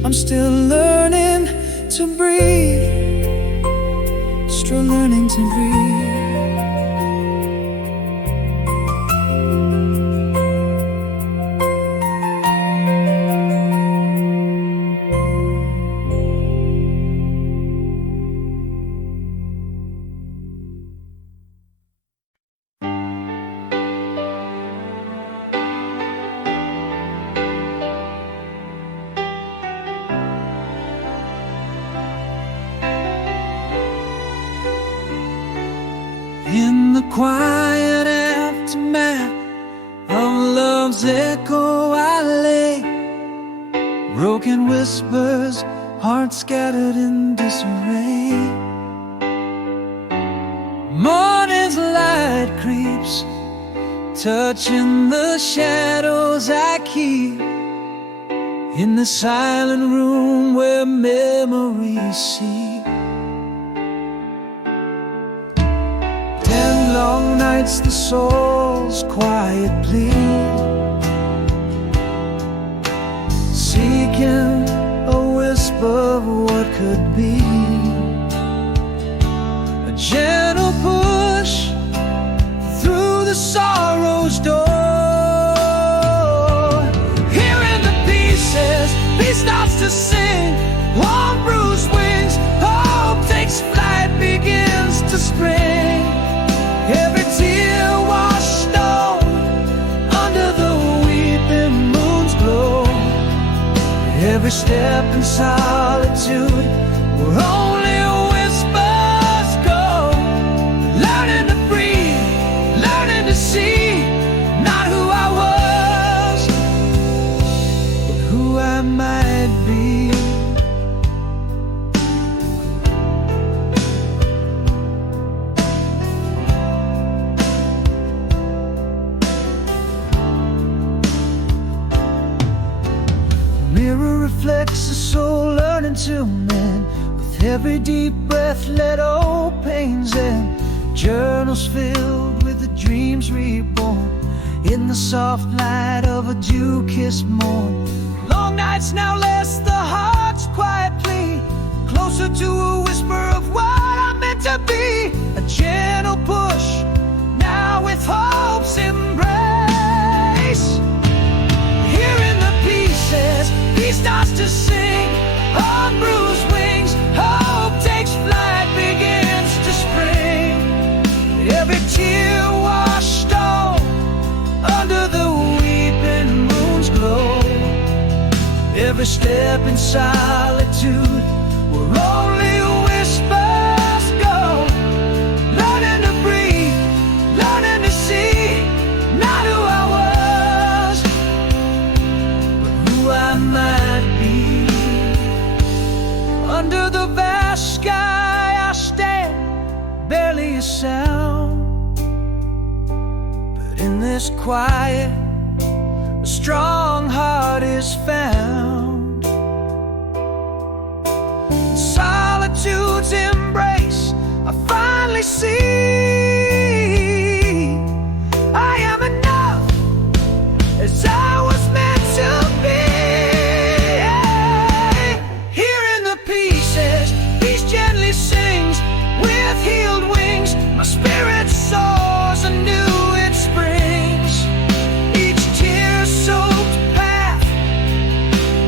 I'm still learning to breathe, still learning to breathe. In the quiet aftermath of love's echo I lay, broken whispers, hearts scattered in disarray. Morning's light creeps, touching the shadows I keep in the silent room where memories sleep. Long nights, the soul's quiet plea, seeking a whisper of what could be. A gentle push through the sorrow's door. Hearing the pieces, he starts to sing. On bruised wings, hope takes flight, begins to spring. Every tear washed on under the weeping moon's glow. Every step in solitude where only whispers go. Learning to breathe, learning to see, not who I was, but who I might be. Reflects the soul learning to mend. With every deep breath let old pains end. Journals filled with the dreams reborn in the soft light of a dew-kissed morn. Long nights now less the heart's quiet plea, closer to a whisper of what I'm meant to be. A gentle push now with hope's embrace. Hearing the pieces, he starts to sing. On bruised wings, hope takes flight, begins to spring. Every tear washed on under the weeping moon's glow. Every step in solitude where only whispers go. Learning to breathe, is quiet, a strong heart is found. In solitude's embrace, I finally see I am enough as I was meant to be. Here in the pieces, peace gently sings with healed wings. My spirit soars anew, it springs. Each tear-soaked path,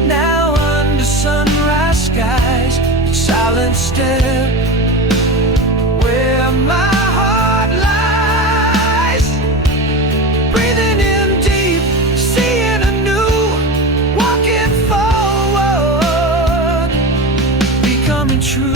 now under sunrise skies. Silent step where my heart lies. Breathing in deep, seeing anew, walking forward, becoming true.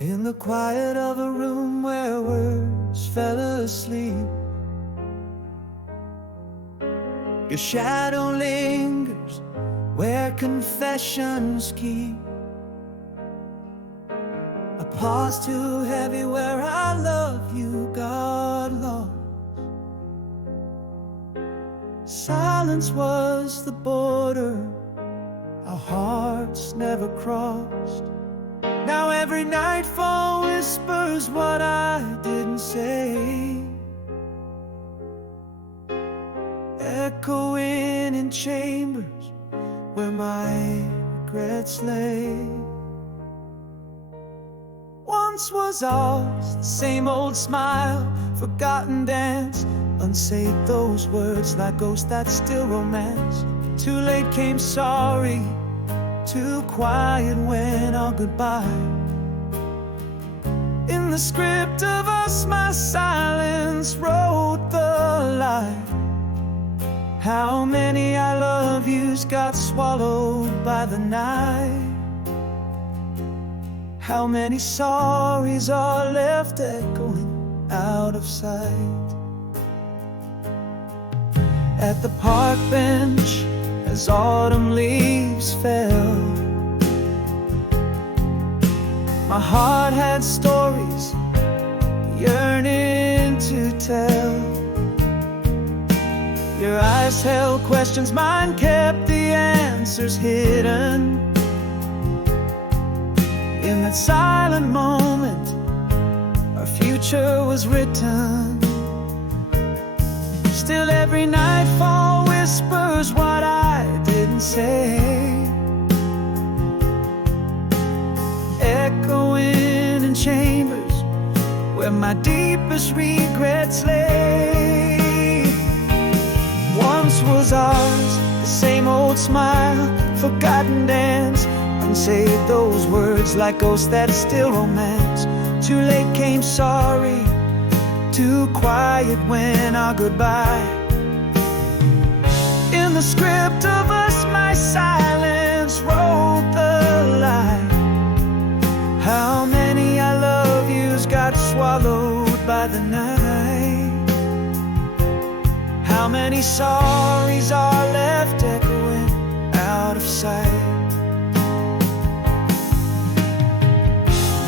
In the quiet of a room where words fell asleep, your shadow lingers where confessions keep. A pause too heavy where I love you got lost. Silence was the border our hearts never crossed. Now every nightfall whispers what I didn't say, echoing in chambers where my regrets lay. Once was ours the same old smile, forgotten dance, unsayed those words like ghosts that still romance. Too late came sorry, too quiet when our goodbye. In the script of us, my silence wrote the lie. How many I love yous got swallowed by the night? How many sorries are left echoing out of sight? At the park bench as autumn leaves fell, my heart had stories yearning to tell. Your eyes held questions, mine kept the answers hidden. In that silent moment, our future was written. Still every nightfall whispers what I didn't say, echoing in chambers where my deepest regrets lay. Once was ours the same old smile, forgotten dance, unsayed those words like ghosts that still romance. Too late came sorry, too quiet when our goodbye. In the script of us, my silence wrote the lie. How many I love yous got swallowed by the night? How many sorries are left echoing out of sight?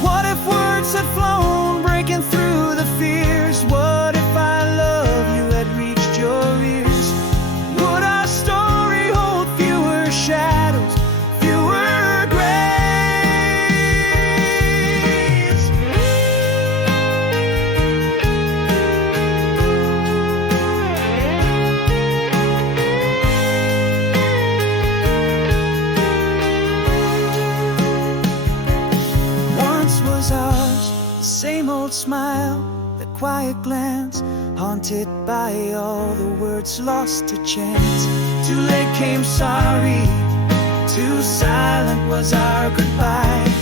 What if words had flown, breaking through the fears? What if I love you had reached your ears? Would our story hold fewer shadows, fewer graves? Once was ours the same old smile, that quiet glance, haunted by all the words lost to chance. Too late came sorry, too silent was our goodbye.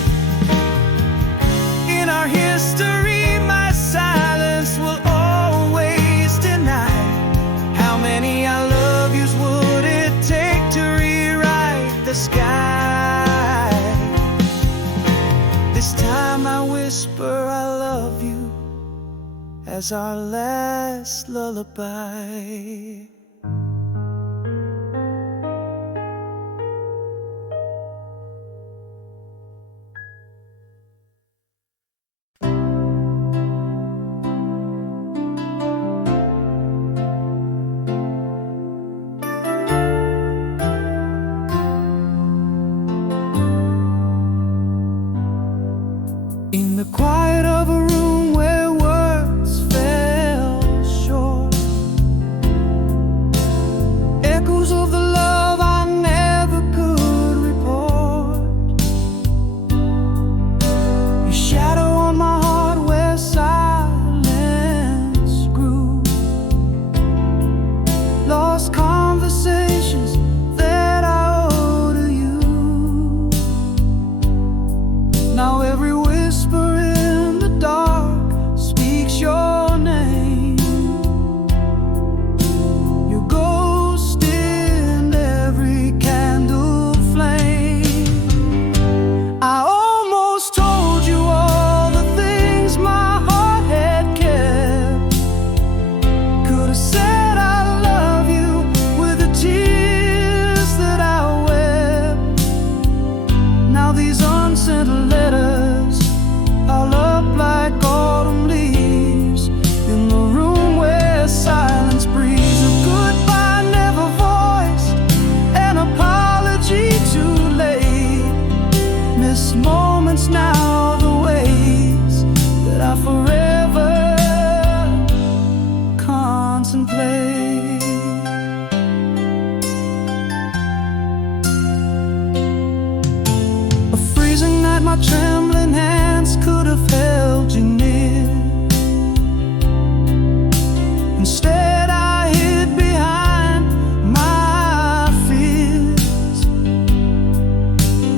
In our history, my silence will always deny how many I as our last lullaby. In the quiet of a room where words fell short, echoes of the love I never could report, your shadow on my heart where silence grew, lost conversations that I owe to you. Now every whisper in the dark speaks your name, your ghost in every candle flame. I almost told you all the things my heart had kept, could have said I love you with the tears that I wept. Now these unsent letters all up like autumn leaves in the room where silence breathes. A goodbye never voiced, an apology too late. Missed moments now, the ways that I forever contemplate. A freezing night, my trembling hands could have held you near. Instead I hid behind my fears,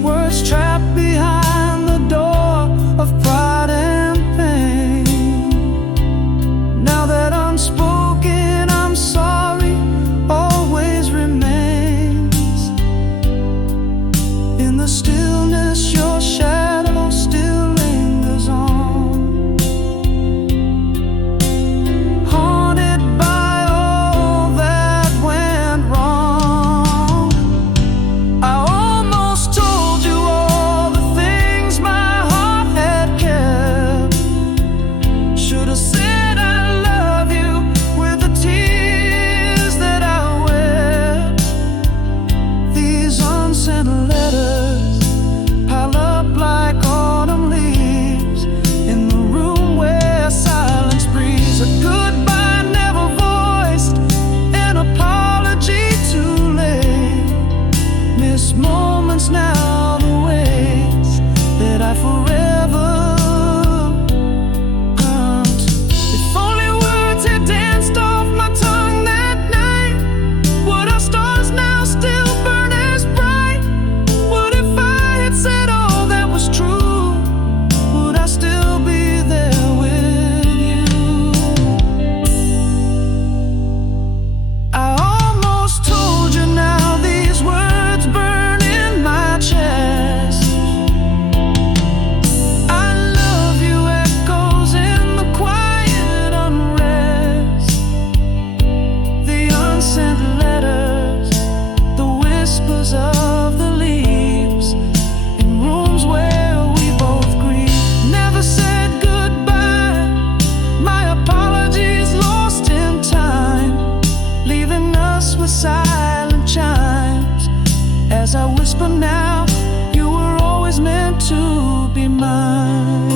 words trapped behind the door of pride and pain. Now that unspoken I'm sorry always remains. In the stillness your shadow still lingers on, haunted by all that went wrong. I almost told you all the things my heart had kept, should have said I love you with the tears that I wept. These unsent letters pile up like autumn leaves in the room where silence breathes. A goodbye never voiced, an apology too late. Missed moments now, the ways that I forever hunt. If only words had danced off my tongue that night, would our stars now still burn as bright? What if I had said all that was true? Would I still be there with you? I almost told you, now these words burn in my chest. I love you echoes in the quiet unrest. The unsent letters, the whispers of the leaves in rooms where we both grieve. Never said goodbye, my apologies lost in time, leaving us with silent chimes. As I whisper now, you were always meant to be mine.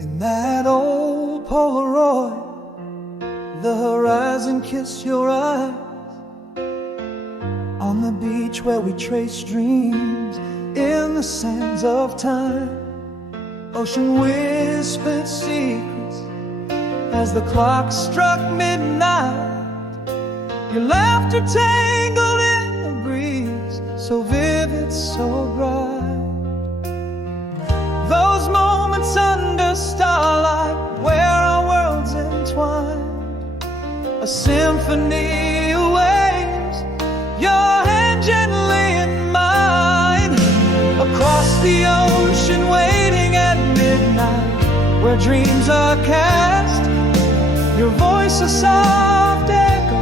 In that old Polaroid, the horizon kissed your eyes. On the beach where we traced dreams in the sands of time, ocean whispered secrets as the clock struck midnight. Your laughter tangled in the breeze, so vivid, so bright. Those moments under starlight where our worlds entwined, a symphony of waves, your hand gently in mine. Across the ocean waiting at midnight, where dreams are cast, your voice a soft echo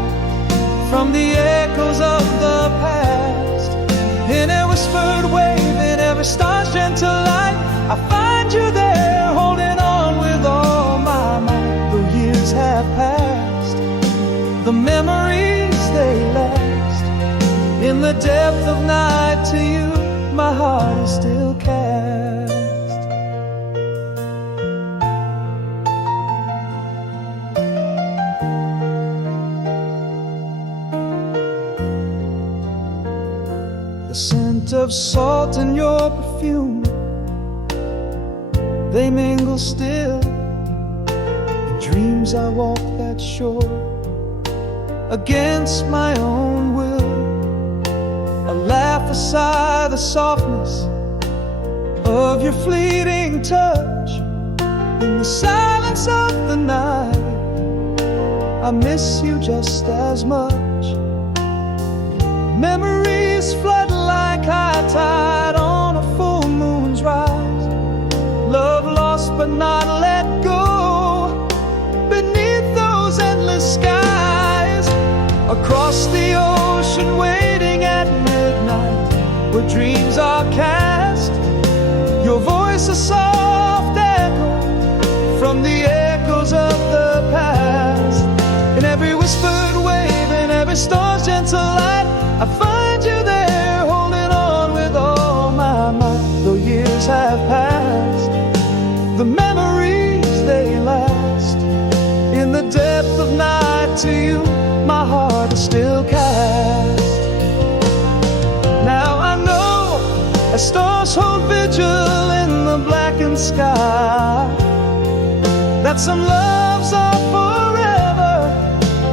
from the echoes of the past. In a whispered wave, in every star's gentle light, I find you there, holding on with all my might. Though years have passed, the memories they last. In the depth of night, to you my heart is still cast. The scent of salt and your perfume, they mingle still. In dreams I walk that shore against my own will. A laugh, a sigh, the softness of your fleeting touch. In the silence of the night, I miss you just as much. Memories flood like high tide on a full moon's rise. Love lost but not let go beneath those endless skies. Across the ocean waiting at midnight, where dreams are cast, your voice a soft echo from the echoes of the past. In every whispered wave, in every star's gentle light, I find you there, holding on with all my might. Though years have passed, the memories they last. In the depth of night, to you my heart is still cast. Now I know, as stars hold vigil in the blackened sky, that some loves are forever,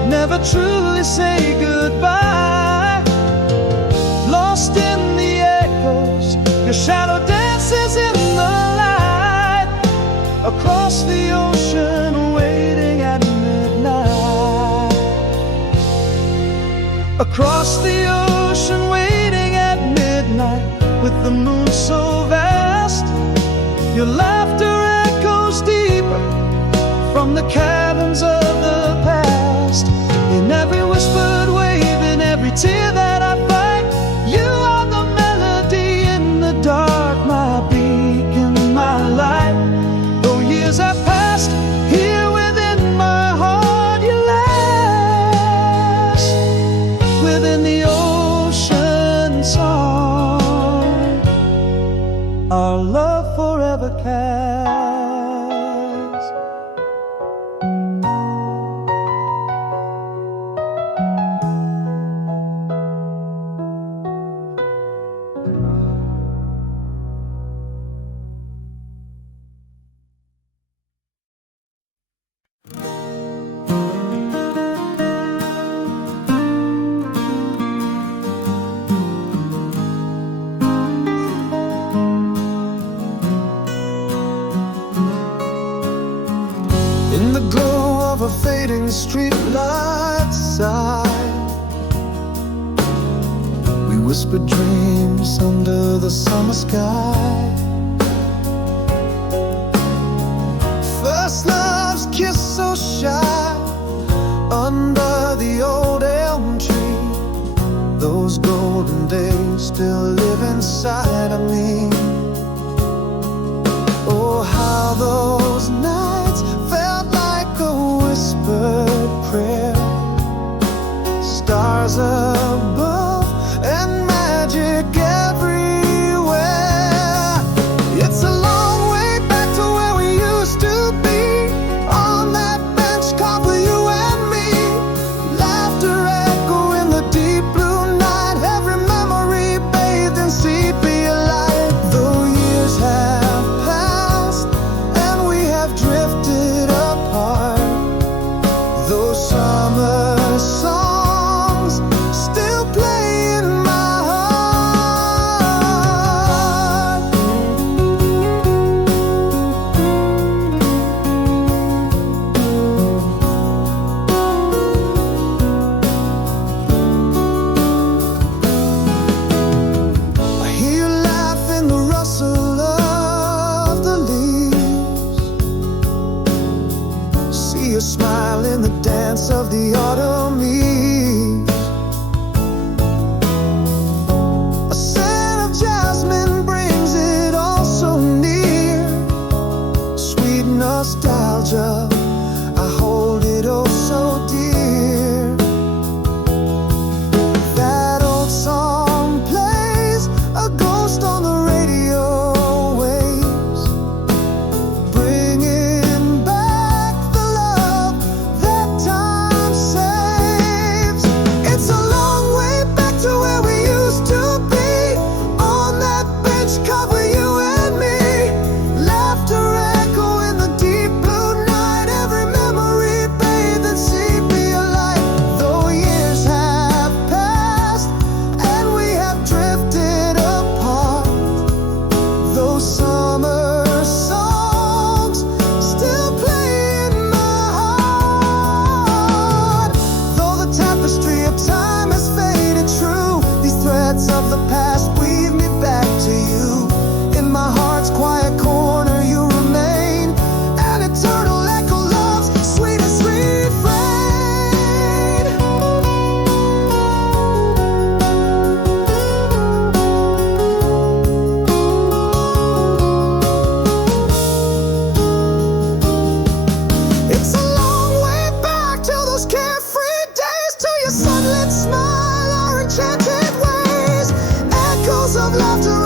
never truly say goodbye. Lost in the echoes, your shadow dances in the light. Across the ocean waiting at midnight. Across the ocean waiting at midnight, with the moon so vast, your laughter echoes deeper from the caverns of the past. In every whispered wave, in every tear that I fight, you are the melody in the dark, my beacon, my light. Though years have passed, here within my heart you last. Within the ocean song, our love forever cast. In the glow of a fading streetlight side, we whispered dreams under the summer sky. First love's kiss so shy under the old elm tree. Those golden days still live inside of me. Oh, how those nights felt like a whispered prayer. Stars above and magic everywhere. It's a long way back to where we used to be, on that bench carved for you and me. Laughter echo in the deep blue night, every memory of the past weave me back to you. In my heart's quiet corner you remain, an eternal echo, love's sweetest refrain. It's a long way back to those carefree days, to your sunlit smile, our enchanted ways, echoes of laughter